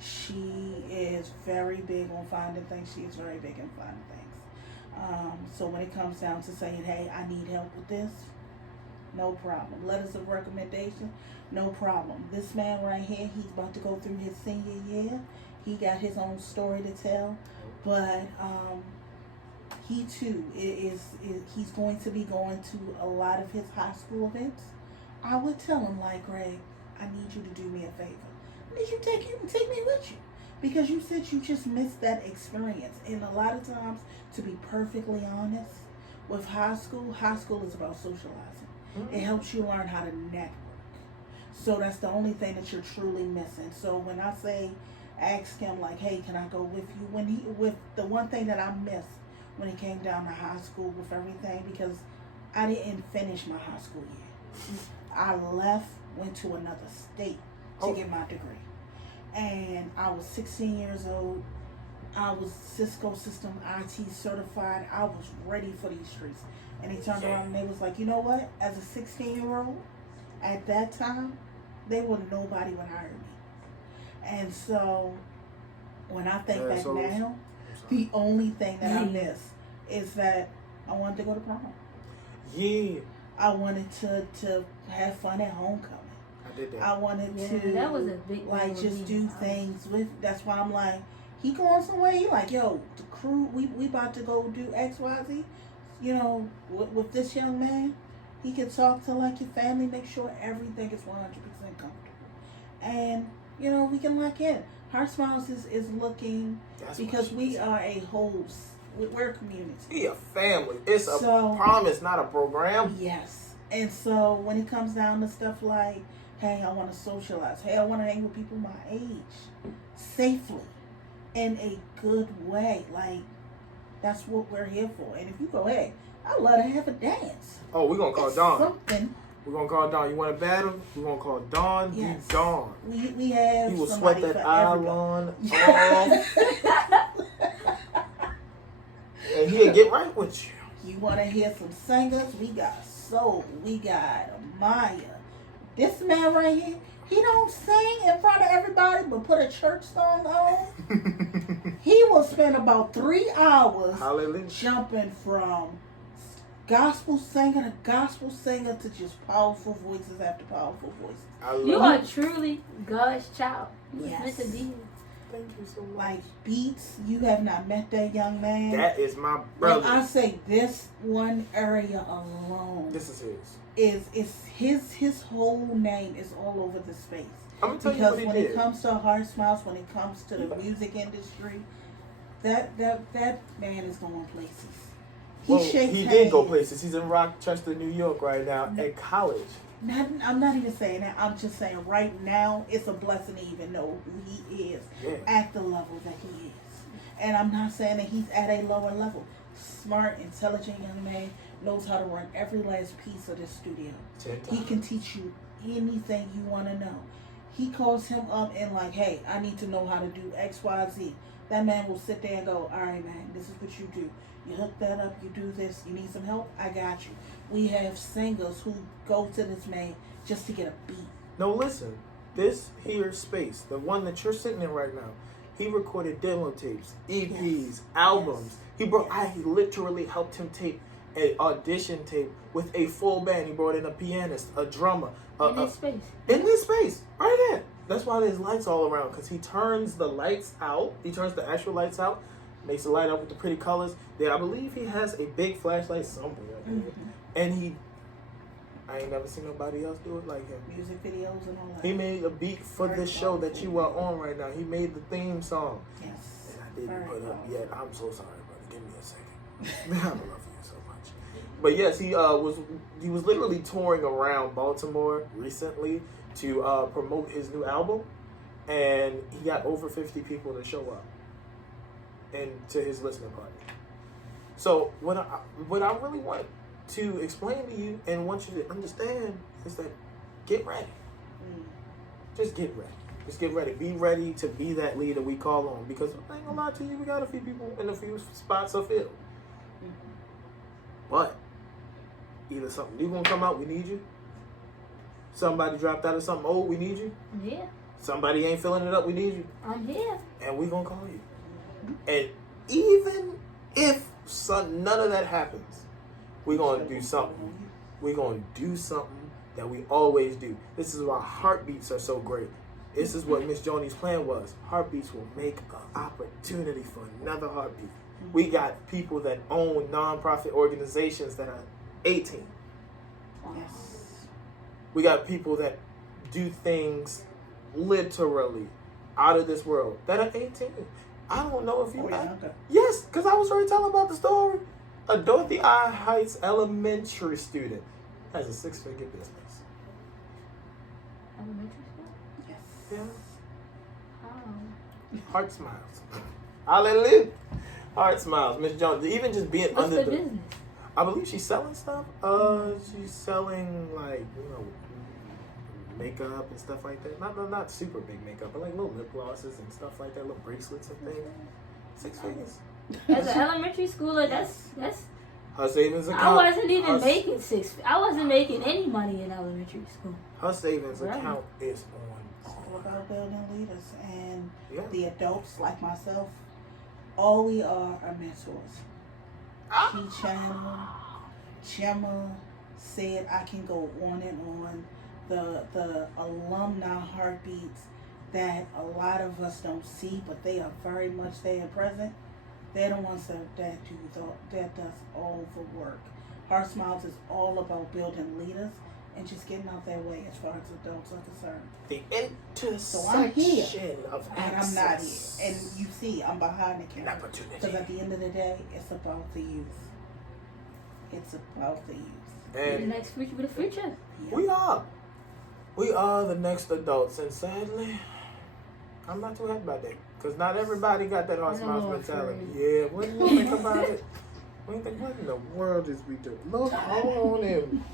she is very big on finding things, she is very big in finding things. So when it comes down to saying, hey, I need help with this, no problem. Letters of recommendation, no problem. This man right here, he's about to go through his senior year. He got his own story to tell, but he too he's going to be going to a lot of his high school events. I would tell him like, Greg, I need you to do me a favor. I need you to take me with you. Because you said you just missed that experience. And a lot of times, to be perfectly honest, with high school is about socializing. Mm-hmm. It helps you learn how to network. So that's the only thing that you're truly missing. So when I say, ask him like, hey, can I go with you? With the one thing that I missed when it came down to high school with everything, because I didn't finish my high school year. I left, went to another state to get my degree. And I was 16 years old. I was Cisco System IT certified. I was ready for these streets. And they turned around and they was like, you know what? As a 16-year-old, at that time, nobody would hire me. And so, when I think back now, the only thing that I miss is that I wanted to go to prom. Yeah. I wanted to have fun at homecoming. I did that. I wanted to that was a big like deal just with do me. things with. That's why I'm like, he going somewhere. He like, yo, the crew, we about to go do XYZ. You know, with this young man, he can talk to like your family, make sure everything is 100% comfortable, and you know we can lock in. Heart Smiles is looking because we are a whole. We're a community. We a family. It's a promise, not a program. Yes. And so when it comes down to stuff like, hey, I want to socialize. Hey, I want to hang with people my age. Safely. In a good way. Like, that's what we're here for. And if you go, hey, I'd love to have a dance. Oh, we're going to call It's Dawn. something. We're going to call Dawn. You want to battle? We're going to call Dawn. Yes. You Dawn. We have You will somebody sweat that for eyelon everybody. off. And he'll get right with you. You want to hear some singers? We got Soul. We got Maya. This man right here, he don't sing in front of everybody, but put a church song on. He will spend about 3 hours Hallelujah. jumping from gospel singer to gospel singer to just powerful voices after powerful voices. You are truly God's child. You Yes. meant to be here. Thank you so much. Like Beats, you have not met that young man. That is my Well, brother. I say this one area alone This is his. is his whole name is all over the space. I'm going to tell you Because what he when did. it comes to Heart Smiles, when it comes to the music industry, that man is going places. He shakes he hands. did go places. He's in Rochester, New York right now at college. I'm not even saying that. I'm just saying right now it's a blessing to even know who he is at the level that he is. And I'm not saying that he's at a lower level. Smart, intelligent young man, knows how to run every last piece of this studio. He can teach you anything you want to know. He calls him up and like, hey, I need to know how to do X, Y, Z. That man will sit there and go, all right, man, this is what you do. You hook that up, you do this, you need some help, I got you. We have singers who go to this man just to get a beat. No, listen. This here space, the one that you're sitting in right now, he recorded demo tapes, EPs, albums. He literally helped him tape an audition tape with a full band. He brought in a pianist, a drummer, In this space. in this space, right there. That's why there's lights all around, because he turns the lights out. He turns the actual lights out, makes the light up with the pretty colors. There, I believe he has a big flashlight somewhere. And I ain't never seen nobody else do it like him. Music videos and all that. He made a beat for this show that you are on right now. He made the theme song. Yes. And I didn't Very put up powerful. yet. I'm so sorry, brother. Give me a second. I love you so much. But yes, he was literally touring around Baltimore recently to promote his new album, and he got over 50 people to show up and to his listening party. So what I really want to explain to you and want you to understand is that get ready. Just get ready. Just get ready. Be ready to be that leader we call on. Because I ain't gonna lie to you, we got a few people in a few spots are filled. But either something new gonna come out, we need you. Somebody dropped out of something old, we need you. Yeah, Somebody ain't filling it up, we need you. I'm here. And we gonna call you. And even if none of that happens, we gonna do something. We're going to do something that we always do. This is why heartbeats are so great. This is what Miss Joni's plan was. Heartbeats will make an opportunity for another heartbeat. We got people that own nonprofit organizations that are 18. Yes. We got people that do things literally out of this world that are 18. I don't know if you younger. Yes, because I was already telling about the story. A Dorothy I. Heights elementary student has a 6-figure business. Elementary school? Yes. Yeah. How? Heart smiles. Hallelujah. Heart smiles. Miss Jones, even just being What's under the the... business? I believe she's selling stuff. She's selling, like, makeup and stuff like that. Not super big makeup, but like little lip glosses and stuff like that, little bracelets and things. 6 figures. As an elementary schooler, that's Her savings account. I wasn't even her, making I wasn't making any money in elementary school. Her savings Right. account is It's on. all about building leaders. And Yeah. the adults like myself, all we are mentors. Key Channel, Gemma said I can go on and on. The alumni heartbeats that a lot of us don't see, but they are very much there and present. They're the ones that does all the work. Heart Smiles is all about building leaders and just getting out their way as far as adults are concerned. The intersection I'm here, of And access. I'm not here. And you see, I'm behind the An camera. opportunity. Because at the end of the day, it's about the youth. It's about the youth. The And next future for the future. Yeah. we are the next adults, and sadly, I'm not too happy about that. Because not everybody got that Heart I'm a Smiles little mentality. afraid. Yeah, what do you think about it? What do you think? What in the world is we doing? Look, hold on him.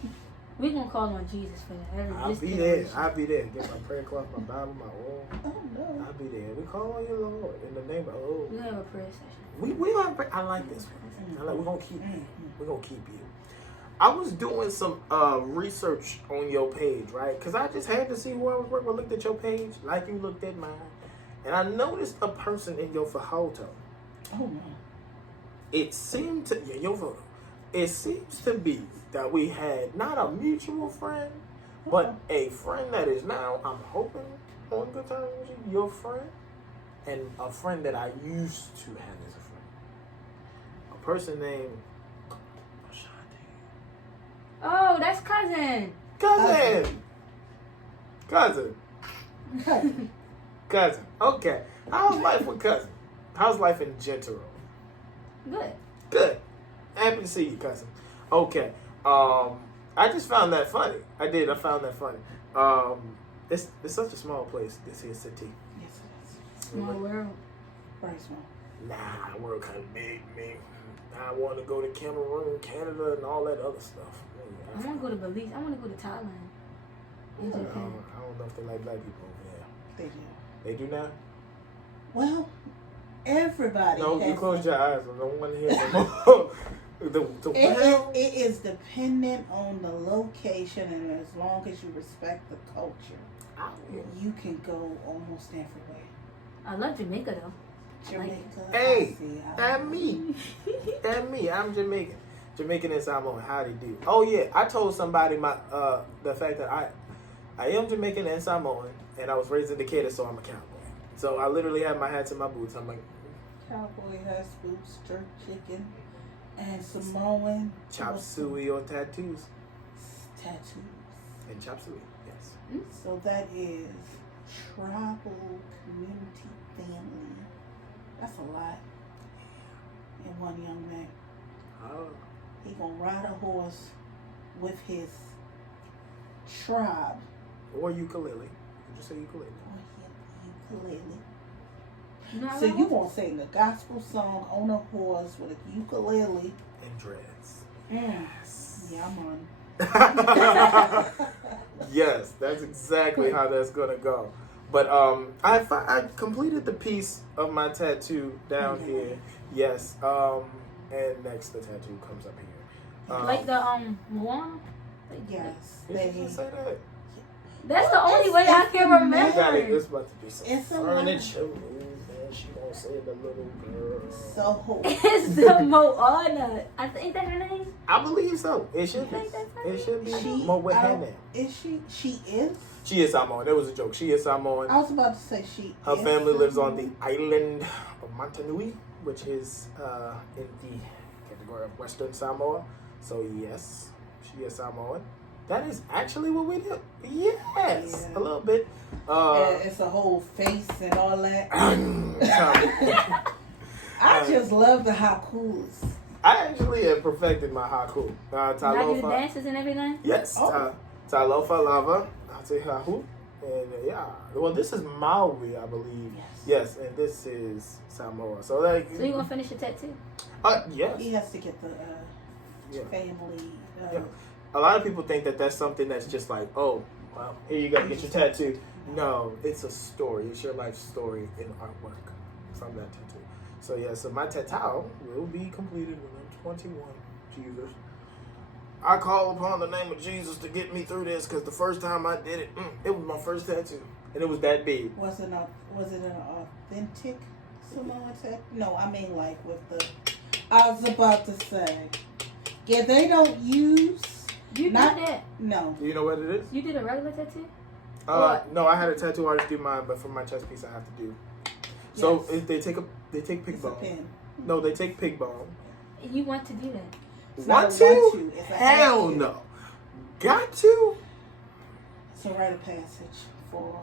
We're going to call on Jesus for that. I'll be there. I'll be there. Get my prayer cloth, my Bible, my oil. Oh no. I'll be there. We call on you, Lord, in the name of the Lord. We'll have a prayer session. We are, I like this one. We're gonna keep you. We're gonna keep you. I was doing some research on your page, right? Because I just had to see who I was working with. Looked at your page, like you looked at mine, and I noticed a person in your photo. Oh no. It seemed to your photo. It seems to be that we had not a mutual friend, but a friend that is now, I'm hoping, on good terms with you, your friend, and a friend that I used to have as a friend. A person named Ashanti. Oh, that's cousin. Cousin. Okay. How's life with cousin? How's life in general? Good. Good. Happy to see you, cousin. Okay. I just found that funny. I found that funny. It's such a small place, this here city. Yes, it is. Small world. Very small. Nah, we're kind of big, man. I want to go to Cameroon, Canada, and all that other stuff. I want to go to Belize. I want to go to Thailand. And I Japan. don't know if they like black people over They do. there. They do now? Well, everybody No, you has close your eyes. I don't want to hear no more. it is dependent on the location, and as long as you respect the culture, you can go almost everywhere. I love Jamaica though. Jamaica. Hey, I see, and me. I'm Jamaican. Jamaican and Samoan, how they do? Oh yeah, I told somebody the fact that I am Jamaican and Samoan, and I was raised in Decatur, so I'm a cowboy. So I literally have my hats and my boots. I'm like Cowboy has boots, jerk chicken, and Samoan chop suey or tattoos tattoos. and chop suey. Yes. So that is tribal community family. That's a lot in one young man. Oh. He gonna ride a horse with his tribe. Or ukulele. You just say ukulele. Ukulele. You know, So you gonna sing a gospel song on a horse with a ukulele? And dreads. Yes. Yeah, I'm on. Yes, that's exactly how that's gonna go. But I completed the piece of my tattoo down here. Yes. And next the tattoo comes up here. like the Moana. Yes. You should just say that. That's the only way I can You remember. got it. It's about to be some It's a furniture move, and she gonna say the little girl. So It's the Moana. I think that's her name. I believe so. It should be. You think that's her It should be. she Moana. is she? She is. She is Samoan. That was a joke. She is Samoan. I was about to say she. Her is family lives on the Samoan. island of Montanui, which is in the category of Western Samoa. So yes, she is Samoan. That is actually what we do. Yes, Yeah. a little bit. Yeah, it's a whole face and all that. I I just love the hakus. actually have perfected my haku. I do Talofa. dances and everything. Yes. Oh. Talofa lava. Haku. And yeah. Well, this is Maui, I believe. Yes, and this is Samoa. So like. So you gonna finish your tattoo? Yes. He has to get the Yeah. family. Yeah. A lot of people think that that's something that's just like, oh, well, here you go, get your tattoo. No, it's a story. It's your life story in artwork from that tattoo. So yeah, so my tattoo will be completed when I'm 21. Jesus. I call upon the name of Jesus to get me through this because the first time I did it, it was my first tattoo. And it was that big. Was it an authentic Samoan tattoo? No, I mean like with the. I was about to say, yeah, they don't use. You Not- did that? No. Do you know what it is? You did a regular tattoo? No, I had a tattoo artist do mine, but for my chest piece, I have to do. So Yes. if they take pig It's a bone. pen. No, they take pig bone. You want to do that? It's Want not a to? want to, it's a Hell have to. no. Got to? So write a passage for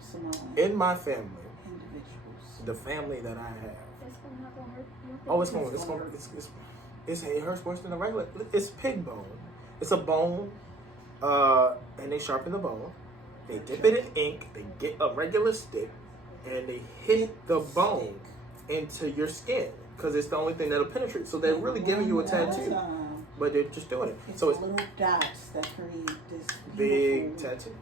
Samoan In my family, individuals. the family that I have. That's not gonna hurt you. Oh, it hurts worse than a regular. It's pig bone. It's a bone, and they sharpen the bone. They dip it in ink. They get a regular stick, and they hit the bone into your skin because it's the only thing that'll penetrate. So they're really giving you a tattoo, but they're just doing it. It's So it's little dots that create this big beautiful- tattoo.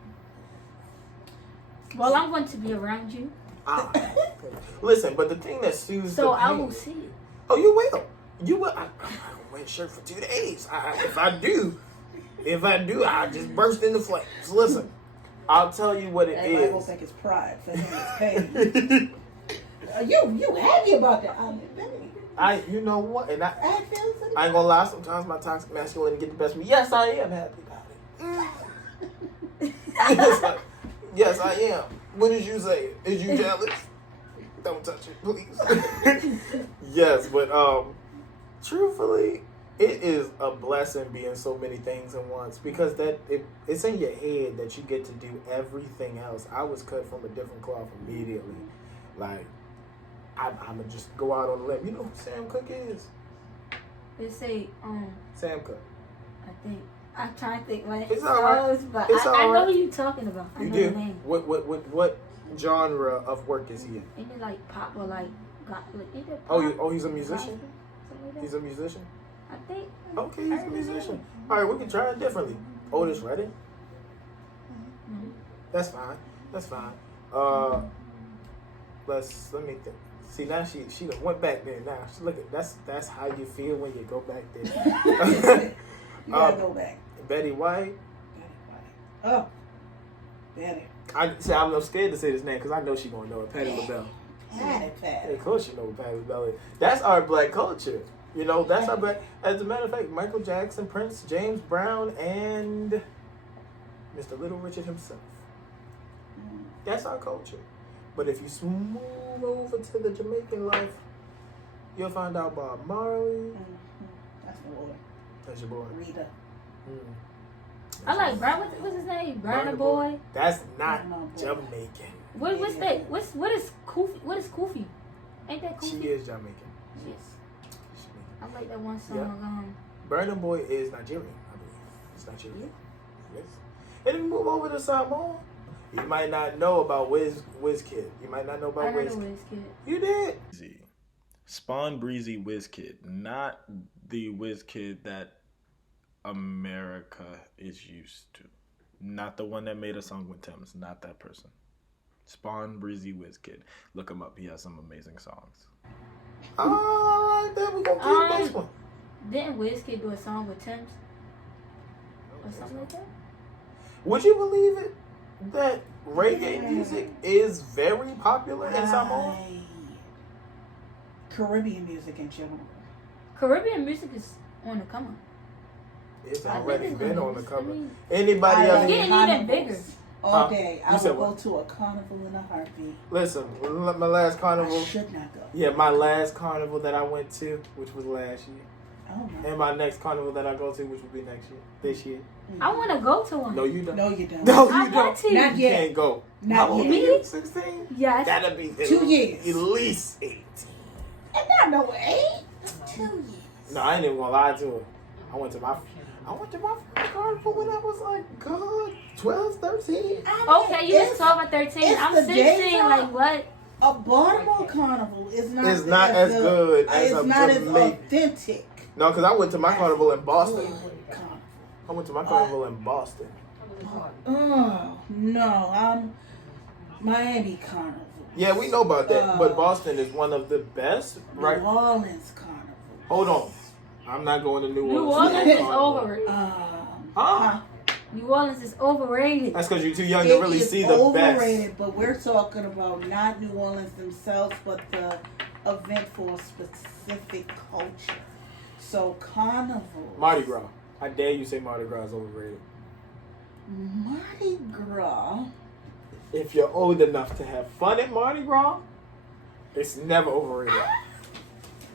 Well, I'm going to be around you, Ah, listen, but the thing that soothes so the I pain. will see it. Oh, you will. You will. I'm gonna wear a shirt for 2 days. If I do, I just burst into flames. Listen, I'll tell you what it Everybody is. gonna think it's pride for him. It's pain. You happy about that? You know what? And I I feel so. ain't gonna lie. Sometimes my toxic masculinity get the best of me. Yes, I am happy about it. Yes, I am. What did you say? Is you jealous? Don't touch it, please. Yes, but truthfully, it is a blessing being so many things at once because it's in your head that you get to do everything else. I was cut from a different cloth immediately. Like, I'm gonna just go out on a limb. You know who Sam Cooke is? They say, Sam Cooke. I think I'm trying to think what It's all right. but It's I all know right. who you're talking about. I You know do. the name. What genre of work is he in? Ain't it like pop or like got like either pop, Oh, he's a musician. gospel, something like that? He's a musician. I think. Okay, he's a musician. All right, we can try it differently. Otis Redding. Mhm. That's fine. That's fine. Let me think. See, now she done went back there. Now look at that's how you feel when you go back there. You gotta go back. Betty White. Oh, Betty. I'm scared to say this name because I know she gonna know it. Patti LaBelle. Patty, Yeah, Patty. of course you know what Patti LaBelle is. That's our black culture. You know, that's our bad. As a matter of fact, Michael Jackson, Prince, James Brown, and Mr. Little Richard himself. That's our culture. But if you smooth over to the Jamaican life, you'll find out Bob Marley. That's my boy. That's your boy. Rita. I like Brown. What's his name? Burna Boy. That's not Burna Boy. Jamaican. What's that? What is Koofy? What is Koofy? Ain't that She Koofy? is Jamaican. Yes. I like that one song. Yeah. Burna Boy is Nigerian, I believe. It's Nigerian. Yes. And if you move over to Samoa, you might not know about Wizkid. You might not know about I heard of Wizkid. Wizkid. You did. Spawn Breezy Wizkid, not the Wizkid that America is used to. Not the one that made a song with Tim's. Not that person. Spawn Breezy Wizkid. Look him up. He has some amazing songs. Alright, then we're going to keep this one. Didn't Wizkid do a song with Tim's? Or something like that? Would you believe it that reggae music is very popular in Samoa? Caribbean music in general. Caribbean music is on the come up. It's I already think been it's- on the cover. I mean, Anybody I else? love getting even carnivals. bigger. All Huh? day. I You will said go what? to a carnival in a heartbeat. Listen, my last I carnival. should not go. Yeah, my last carnival that I went to, which was last year, Oh my. and my next carnival that I go to, which will be next year, this year. I want to go to one. No, you don't. No, you don't. No, you I don't. want to. Not You yet. can't go. Not How old yet. are you? 16? Yes. That'll be 2 years. At least 18. And not no 8. 2 years. No, I ain't even gonna lie to her. I went to my first carnival when I was like, God, 12, 13. Okay, you was 12 or 13. it's I'm the 16. daytime. Like, what? A Baltimore carnival is not. It's not as good as It's a not as Jamaican. authentic. No, because I went to my carnival in Boston. Carnival. I went to my carnival in Boston. Oh no, Miami Carnival. Yeah, we know about that. But Boston is one of the best, right? New Orleans Carnival. Hold on. I'm not going to New New Orleans. Orleans is overrated. Huh? New Orleans is overrated. That's because you're too young to really It is see the overrated, best. but we're talking about not New Orleans themselves, but the event for a specific culture. So carnival. Mardi Gras. I dare you say Mardi Gras is overrated. Mardi Gras. If you're old enough to have fun at Mardi Gras, it's never overrated.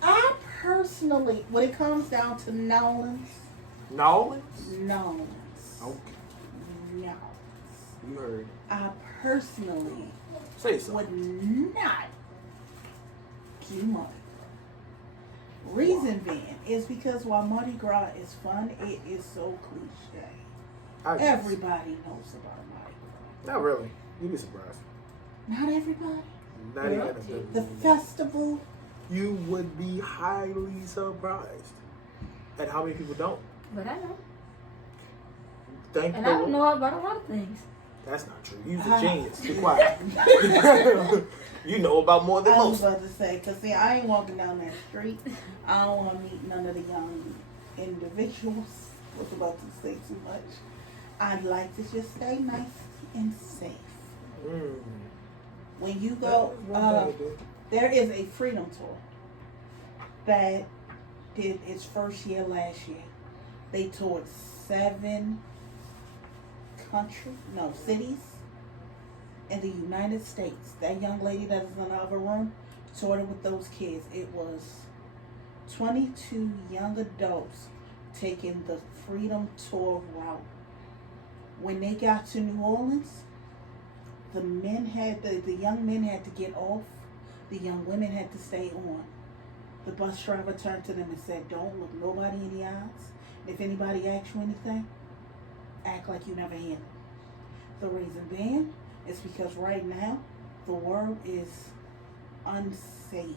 I personally, when it comes down to Nolans, Nolans? Okay, no. you heard. I personally Say so. would not do Mardi Gras. Reason being is because while Mardi Gras is fun, it is so cliche. I guess. Everybody knows about Mardi Gras. Not really. You'd be surprised. Not everybody. Not even The festival. You would be highly surprised at how many people don't. But I know. Thank And the I Lord. don't know about a lot of things. That's not true. You're a genius. Be quiet. You know about more than I was most. about to say, because see, I ain't walking down that street. I don't want to meet none of the young individuals. I was about to say too much. I'd like to just stay nice and safe. Mm. When you go, there is a Freedom Tour that did its first year last year. They toured 7 cities in the United States. That young lady that is in the other room toured it with those kids. It was 22 young adults taking the Freedom Tour route. When they got to New Orleans, the young men had to get off. The young women had to stay on. The bus driver turned to them and said, "Don't look nobody in the eyes. If anybody asks you anything, act like you never heard it." The reason being is because right now the world is unsafe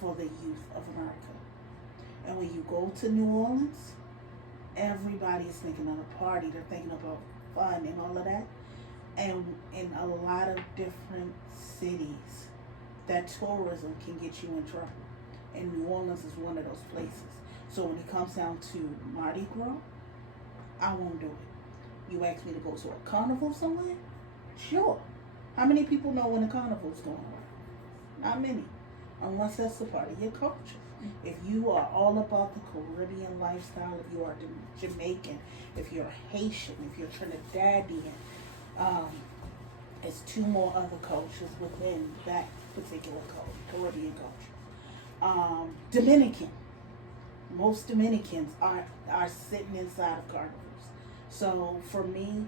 for the youth of America. And when you go to New Orleans, everybody is thinking of a party. They're thinking about fun and all of that. And in a lot of different cities, that tourism can get you in trouble. And New Orleans is one of those places. So when it comes down to Mardi Gras, I won't do it. You ask me to go to a carnival somewhere? Sure. How many people know when a carnival's going on? Not many. Unless that's the part of your culture. If you are all about the Caribbean lifestyle, if you are Jamaican, if you're Haitian, if you're Trinidadian, it's two more other cultures within that particular Caribbean culture. Dominican. Most Dominicans are sitting inside of carnivals. So for me,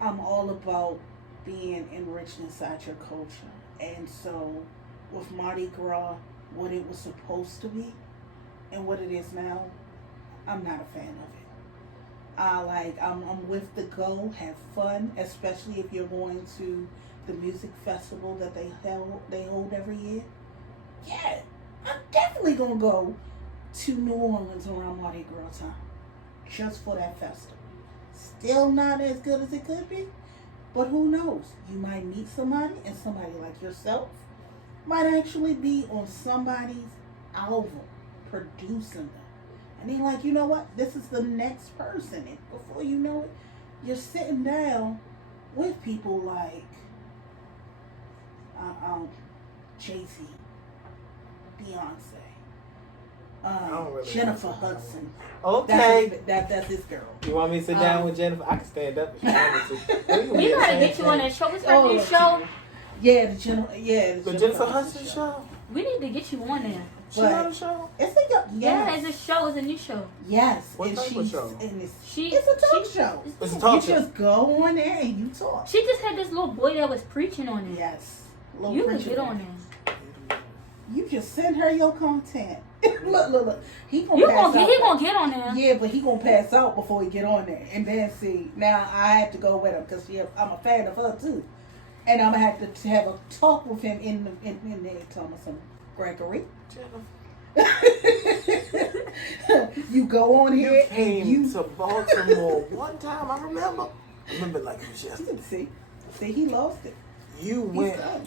I'm all about being enriched inside your culture. And so with Mardi Gras, what it was supposed to be and what it is now, I'm not a fan of it. I'm with the go, have fun, especially if you're going to the music festival that they hold every year. Yeah, I'm definitely gonna go to New Orleans around Mardi Gras time, just for that festival. Still not as good as it could be, but who knows? You might meet somebody, and somebody like yourself might actually be on somebody's album, producing them. And they're like, you know what? This is the next person. And before you know it, you're sitting down with people like Jay-Z, Beyonce, really Jennifer like that Hudson. Okay. That's his girl. You want me to sit down with Jennifer? I can stand up if you want me to. We gotta get you on that show. What's her new show? Yeah, the Jennifer Hudson show? We need to get you on there. She on a show? It's a Yeah, it's a show. It's a new show. Yes. What and type of she's show? and She. it's a talk show. It's a talk You show. just go on there and you talk. She just had this little boy that was preaching on it. Yes. You can get on there. You just send her your content. look. He He gonna pass out. gonna get on there. Yeah, but he gonna pass out before he get on there. And then see, now I have to go with him because I'm a fan of her too. And I'm gonna have to have a talk with him in there. Thomas Gregory. You go on here You came and you to Baltimore one time, I remember like it was yesterday. see, he lost it. You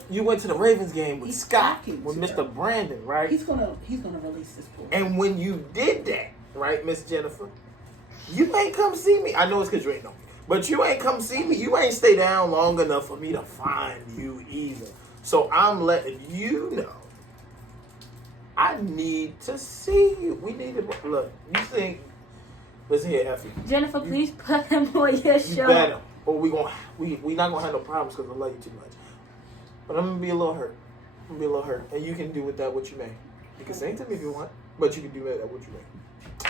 done. went to the Ravens game with He's Scott, talking with to Mr. her. Brandon, right? He's gonna release this pool. And when you did that, right, Miss Jennifer, you ain't come see me. I know it's because you ain't know me, but you ain't come see me. You ain't stay down long enough for me to find you either. So I'm letting you know. I need to see you. We need to look. You think? Listen here, Effie. Jennifer, please put him on your You show. better, or we not gonna have no problems because I love you too much. But I'm gonna be a little hurt. And you can do with that what you may. You can sing to me if you want, but you can do with that what you may.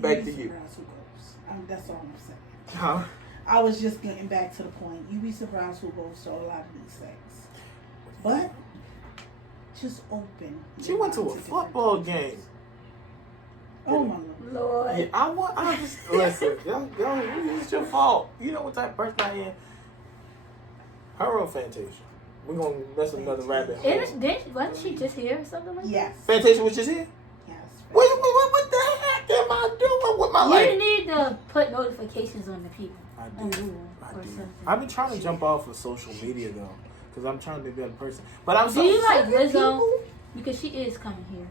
Back to you. Surprised who goes. That's all I'm saying. Huh? I was just getting back to the point. You be surprised who goes to a lot of these things, but just open. She went to a football game. Oh my Lord! Yeah, I just listen. Yo, it's your fault. You know what type of person I am. Her or Fantasia? We're gonna mess another rabbit hole. Wasn't she just here or something like that? Yes. Fantasia was just here. Yes. What the heck am I doing with my life? You need to put notifications on the people. I On do. Google I or do. something. I've been trying to jump off of social media though, because I'm trying to be a better person. But I'm Do you like certain Lizzo? people- Because she is coming here.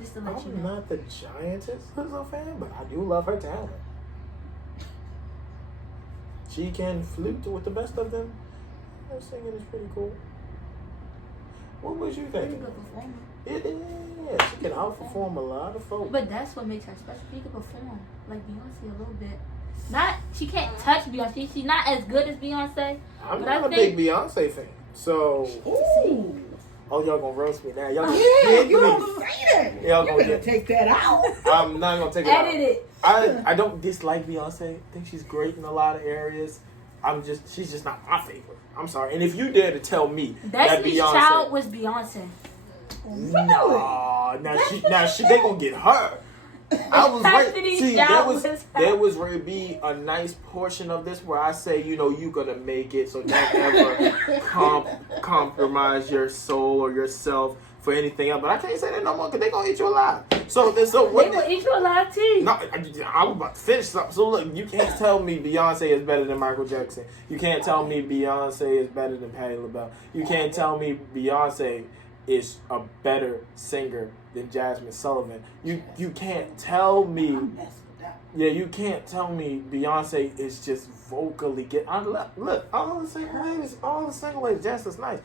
Just to let you I'm know. not the giantest Lizzo fan, but I do love her talent. She can flute with the best of them. Her singing is pretty cool. What was you She's a thinking? good performer. It is. She can outperform a lot of folks. But that's what makes her special. She can perform like Beyonce a little bit. She can't touch Beyonce. She's not as good as Beyonce. I'm but not I a think- big Beyonce fan. So, Ooh. oh, y'all gonna roast me now. Y'all Yeah, get you me. don't say that. Y'all You gonna better get take that out. I'm not gonna take it out. Edit it. I don't dislike Beyonce. I think she's great in a lot of areas. She's just not my favorite. I'm sorry. And if you dare to tell me that Destiny's Beyonce, Child was Beyonce. no, they gonna get her. I was right. Destiny's See, Child was there was going to be a nice portion of this where I say, you're gonna make it, so don't ever compromise your soul or yourself for anything else. But I can't say that no more because they gonna eat you alive. So what? They will eat you alive too. No, I'm about to finish something. So look, you can't tell me Beyonce is better than Michael Jackson. You can't tell me Beyonce is better than Patti LaBelle. You can't tell me Beyonce is a better singer than Jasmine Sullivan. You can't tell me. I'm messing with that. Yeah, you can't tell me Beyonce is just vocally look, all the single ladies just as nice.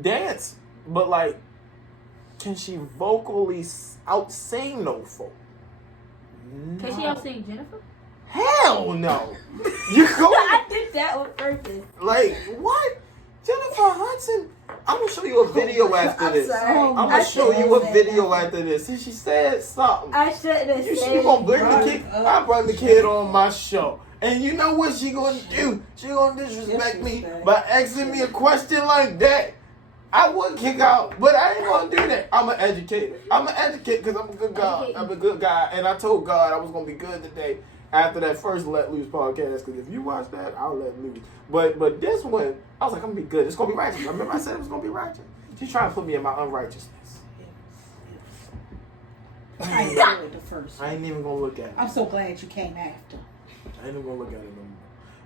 Dance, but like can she vocally out-sing no folk? Can she out-sing Jennifer? Hell no. You go I did that on purpose. like what? Jennifer Hudson. I'm gonna show you a video after I'm this. sorry. I'm gonna show you a video after this. See, she said something. I shouldn't have You said gonna bring the brought kid? it up. I brought the kid on my show, and you know what she gonna do? She gonna disrespect me Disrespect. by asking me a question like that. I would kick out, but I ain't gonna do that. I'm an educator. I'm an educator because I'm a good guy. I'm a good guy, and I told God I was gonna be good today after that first Let Loose podcast. Because if you watch that, I'll let loose. But this one, I was like, I'm gonna be good. It's gonna be righteous. Remember I said it was gonna be righteous. She's trying to put me in my unrighteousness. I enjoyed the first I one. ain't even gonna look at it. I'm so glad you came after. I ain't even gonna look at it no more.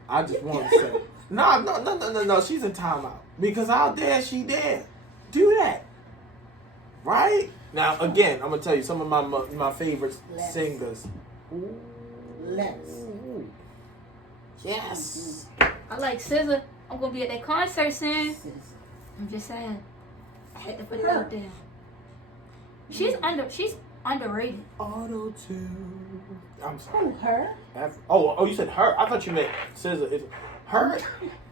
I just want to say, no. She's in timeout because out there she there. Do that, right? Now again, I'm gonna tell you some of my favorite Less. singers. Less. Ooh. Yes. I like SZA. I'm gonna be at that concert soon. I'm just saying. I had to put it out there. She's underrated. Auto tune. I'm sorry. Who, her? Oh, you said her. I thought you meant SZA. Is it her?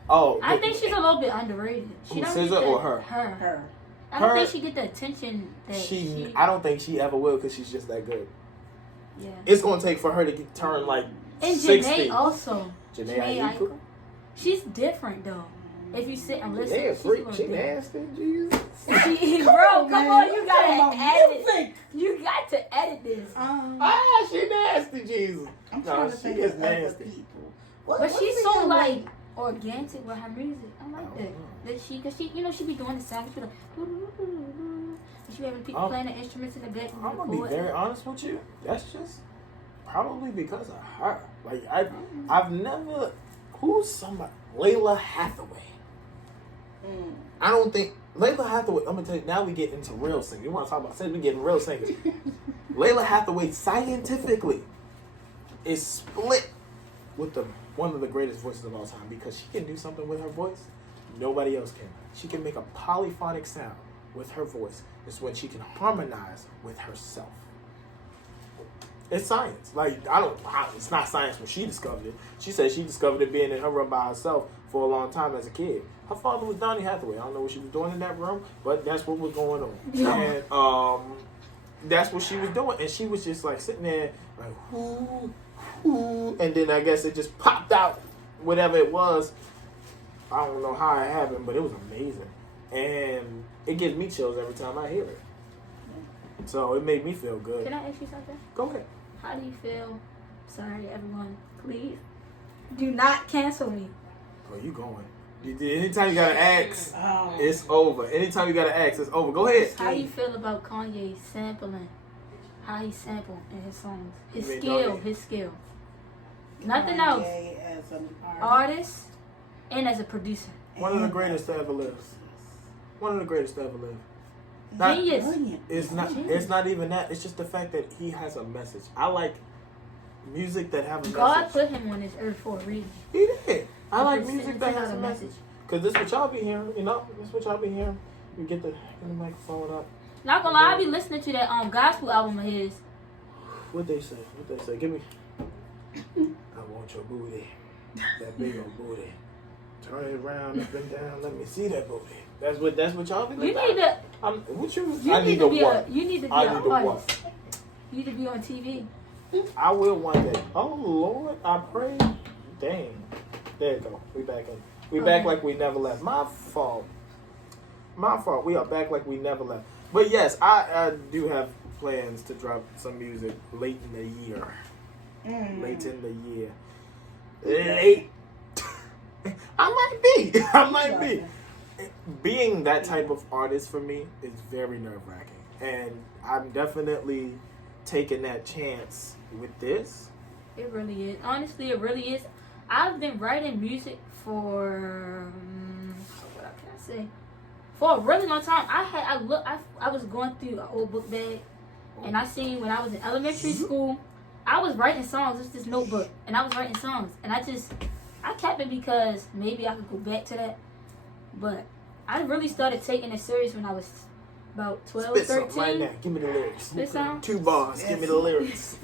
Oh, I think she's a little bit underrated. Who, don't SZA get the- or her? Her. I don't Her- think she get the attention that she. I don't think she ever will because she's just that good. Yeah. It's gonna take for her to turn like And 60. Janae also. Janae Janae Aiko? Aiko. She's different though. If you sit and listen, Yeah, she's a freak. little She different. nasty. Jesus. Bro, come on, you gotta edit. Music. You got to edit this. Ah, she nasty. Jesus. I'm No, trying to she think is of other nasty. people. But she's so like organic with her music. I like that. Oh. That she be doing the sound. She be like, and she be having people I'm- playing the instruments in the back. I'm gonna be very honest with you. That's just probably because of her. Like I've never. Who's somebody? Layla Hathaway. I don't think Layla Hathaway. I'm gonna tell you. Now we get into real singing. You want to talk about singing? We getting real singers. Layla Hathaway scientifically is split with one of the greatest voices of all time because she can do something with her voice nobody else can. She can make a polyphonic sound with her voice. It's when she can harmonize with herself. It's science. Like it's not science when she discovered it. She said she discovered it being in her room by herself for a long time as a kid. Her father was Donny Hathaway. I don't know what she was doing in that room, but that's what was going on. And that's what she was doing. And she was just like sitting there like, whoo, and then I guess it just popped out, whatever it was. I don't know how it happened, but it was amazing. And it gives me chills every time I hear it. So it made me feel good. Can I ask you something? Go ahead. How do you feel? Sorry, everyone. Please do not cancel me. Oh, you going. Anytime you gotta ask, Oh. it's over. Anytime you gotta ask, it's over. Go ahead. How do you feel about Kanye sampling? How he sampled in his songs? His You mean skill, Kanye? his skill. Nothing else. Kanye as an Artist and as a producer. One of the greatest to ever live. One of the greatest to ever live. Not- Genius. Brilliant. It's not. It's not even that. It's just the fact that he has a message. I like music that have a God message. put him on this earth for a reason. He did. I like Just music send that out has a a message. Cause this what y'all be hearing. You know, this what y'all be hearing. You get the microphone up. Not gonna lie, I be listening to that gospel album of his. What they say? What they say? Give me. I want your booty. That big old booty. Turn it around, up and down. Let me see that booty. That's what y'all be You like. need to. What you? You I need need to the be what? You need to be I an need the what? artist. You need to be on TV. I will one day. Oh Lord, I pray. Dang. There you go. We back in. We back like we never left. My fault. My fault. We are back like we never left. But yes, I do have plans to drop some music late in the year. Late in the year. Late. I might be. I might be. Being that type of artist for me is very nerve-wracking. And I'm definitely taking that chance with this. It really is. Honestly, it really is. I've been writing music for what can I say? For a really long time. I was going through an old book bag, and I seen when I was in elementary school, I was writing songs. It's this notebook, and I was writing songs, and I kept it because maybe I could go back to that. But I really started taking it serious when I was about 12, Spit 13. something right now. Give me the lyrics. Spit some? 2 bars. Give me the lyrics.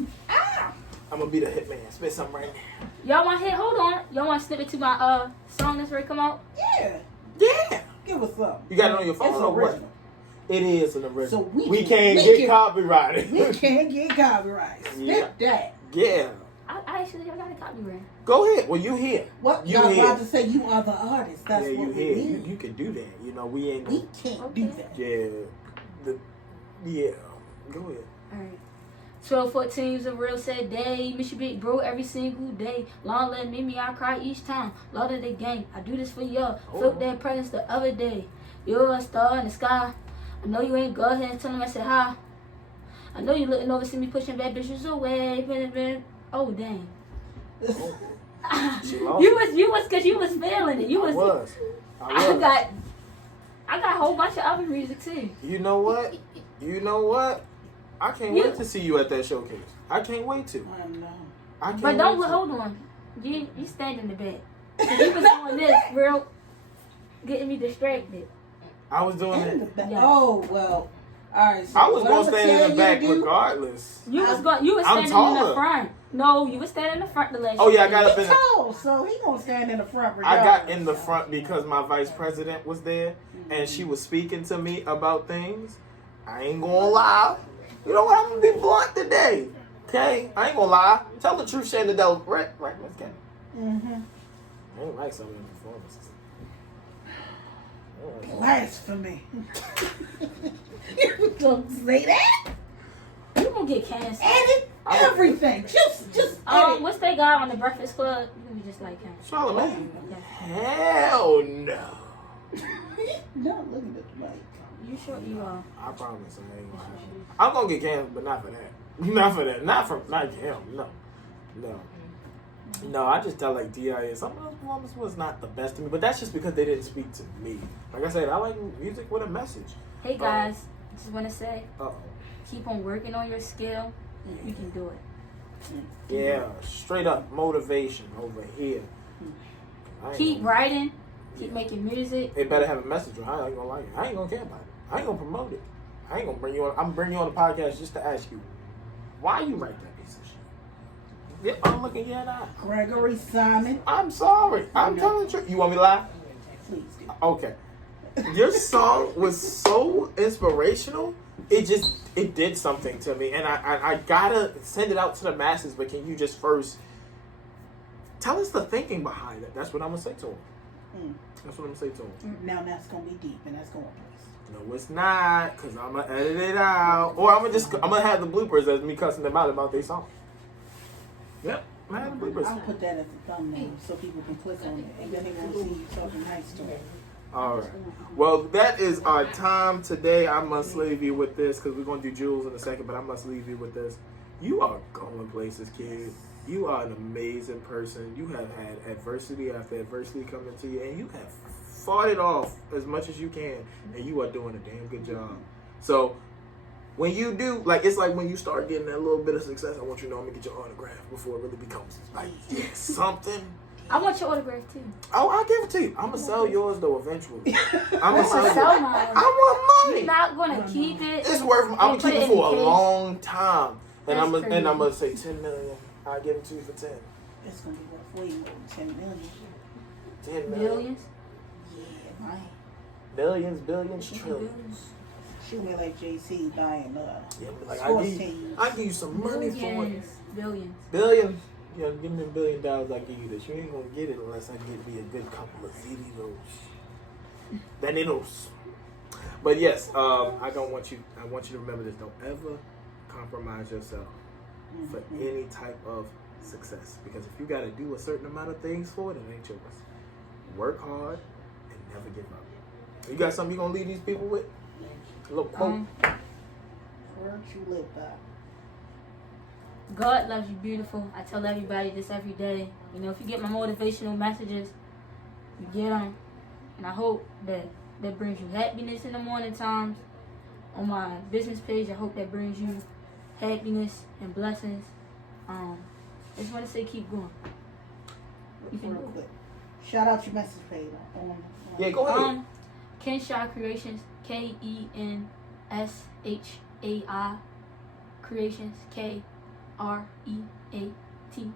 I'm gonna be the hitman. Spit something right now. Y'all want to hit? Hold on. Y'all want to snip it to my song that's ready to come out? Yeah. Yeah. Give us some. You got it on your phone It's or what? original. It is an original. So we can can't make get it. copyrighted. We can't get copyright. Spit Yeah. that. Yeah. I got a copyright. Go ahead. Well, you here. What? You I was here. about to say you are the artist. That's Yeah, you what we here. need. You can do that. You know, we ain't. We can't Okay. do that. Yeah. Yeah. Go ahead. Alright. 12-14 is a real sad day. Miss you big bro every single day. Long let me I cry each time. Lord of the gang, I do this for y'all. Felt that presence the other day. You're a star in the sky. I know you ain't go ahead and tell him I said hi. I know you looking over, see me pushing bad bitches away. Oh dang. She lost. You was cause you was feeling it. You was. I was. I got a whole bunch of other music too. You know what? I can't wait to see you at that showcase. I can't wait to. I know. I can't But don't wait to. hold on. You stand in the back. 'Cause you was doing this real, getting me distracted. I was doing In the it. back. Yes. Oh well. All right. So I was what gonna I'ma stand in tell the you back to do- regardless. You was I'm standing in taller. the front. No, you was standing in the front the last. Oh yeah, I got up He in. The, tall, so he gonna stand in the front. I got regardless. in the front because my vice president was there and she was speaking to me about things. I ain't gonna lie. You know what? I'm gonna be blunt today. Okay? I ain't gonna lie. Tell the truth, Shane the devil. Right, Miss Kenny. Mm-hmm. I ain't like some of them performances. Blasphemy. You don't say that. You gonna get canceled. Edit everything. Just edit. What's that guy on the Breakfast Club? You be just like him. Charlamagne? Yeah. Hell no. Not looking at the mic. You sure you are? I promise I ain't gonna happen. I'm gonna get canceled, but not for that. Not for that. Not him. No, I just tell like DIA. Some of those performances was not the best to me, but that's just because they didn't speak to me. Like I said, I like music with a message. Hey guys, just wanna say, Uh-oh. keep on working on your skill. You can do it. Yeah, straight up motivation over here. I ain't Keep gonna- writing. Keep making music. It better have a message, or I ain't gonna like it. I ain't gonna care about it. I ain't gonna promote it. I ain't gonna bring you on. I'm bringing you on the podcast just to ask you why you write that piece of shit. Yeah, I'm looking you in the eye. Gregory Simon. I'm sorry. I'm telling the truth. You want me to lie? Please do. Okay. Your song was so inspirational. It did something to me, and I gotta send it out to the masses. But can you just first tell us the thinking behind it? That's what I'm gonna say to him. That's what I'm gonna say to him. Now that's gonna be deep, and that's going place. No, it's not, cause I'm gonna edit it out, or I'm gonna have the bloopers as me cussing them out about their song. Yep, I'm gonna have the bloopers. I'll put that as a thumbnail so people can click on it, and then they won't see you talking nice to them. All right. Well, that is our time today. I must leave you with this because we're going to do Jules in a second, but I must leave you with this. You are going places, kid. You are an amazing person. You have had adversity after adversity coming to you, and you have fought it off as much as you can, and you are doing a damn good job. So, when you do, like, it's like when you start getting that little bit of success, I want you to know I'm going to get your autograph before it really becomes, like, something. I want your autograph too. Oh, I'll give it to you. I'm going to sell yours, though, eventually. I'm going to I'm sell gonna sell yours. mine. I want You're money. not gonna keep it. It's worth. I'm gonna and put keep it in for a case. long time, and That's I'm gonna crazy. say 10 million. I'll give it to you for 10. It's gonna be worth way more than 10 million. 10 million. Billions. Yeah, man. Billions, billions, trillions. She'll be like JC buying Yeah, but like sports I give teams. you some money for it. Billions. Billions. Billion. You know, give me $1 billion. I give you this. You ain't gonna get it unless I get me a good couple of Danitos. But yes, I want you to remember this. Don't ever compromise yourself for any type of success. Because if you got to do a certain amount of things for it, it ain't yours. Work hard and never give up. You got something you gonna leave these people with? A little quote. Words you live by. God loves you beautiful. I tell everybody this every day. You know, if you get my motivational messages, you get them. And I hope that brings you happiness in the morning times. On my business page, I hope that brings you happiness and blessings. I just want to say keep going. You can Real do it. quick. Shout out your message page on Yeah, go ahead. Kenshaw Creations, KENSHAW SHAI Creations, KREATIONZ. You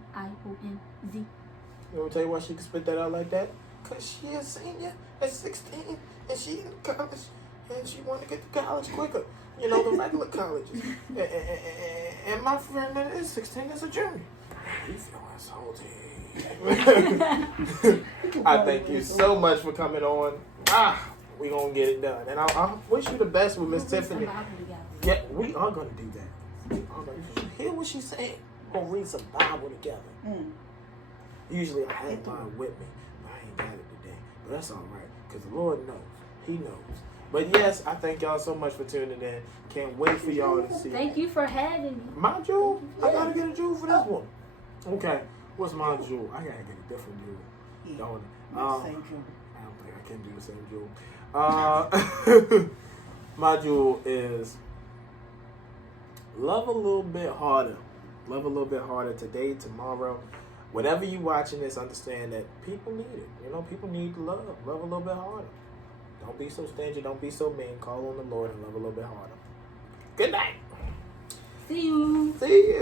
want to tell you why she can spit that out like that? Because she a senior at 16 and she in college and she want to get to college quicker. You know, the regular colleges. And my friend that is 16 is a junior. You feeling salty. I thank you so much for coming on. We gonna get it done. And I wish you the best with Miss Tiffany. Yeah, we are gonna do that. You hear what she's saying? We're gonna read some Bible together. Usually I had mine with me, but I ain't got it today. But that's all right, because the Lord knows. He knows. But yes, I thank y'all so much for tuning in. Can't wait for y'all to see. Thank you for having me. My jewel? I gotta get a jewel for this one. Okay, what's my jewel? I gotta get a different jewel. Don't Same jewel. I don't think I can do the same jewel. My jewel is love a little bit harder. Love a little bit harder today, tomorrow. Whenever you watching this, understand that people need it. You know, people need love. Love a little bit harder. Don't be so stingy. Don't be so mean. Call on the Lord and love a little bit harder. Good night. See you. See you.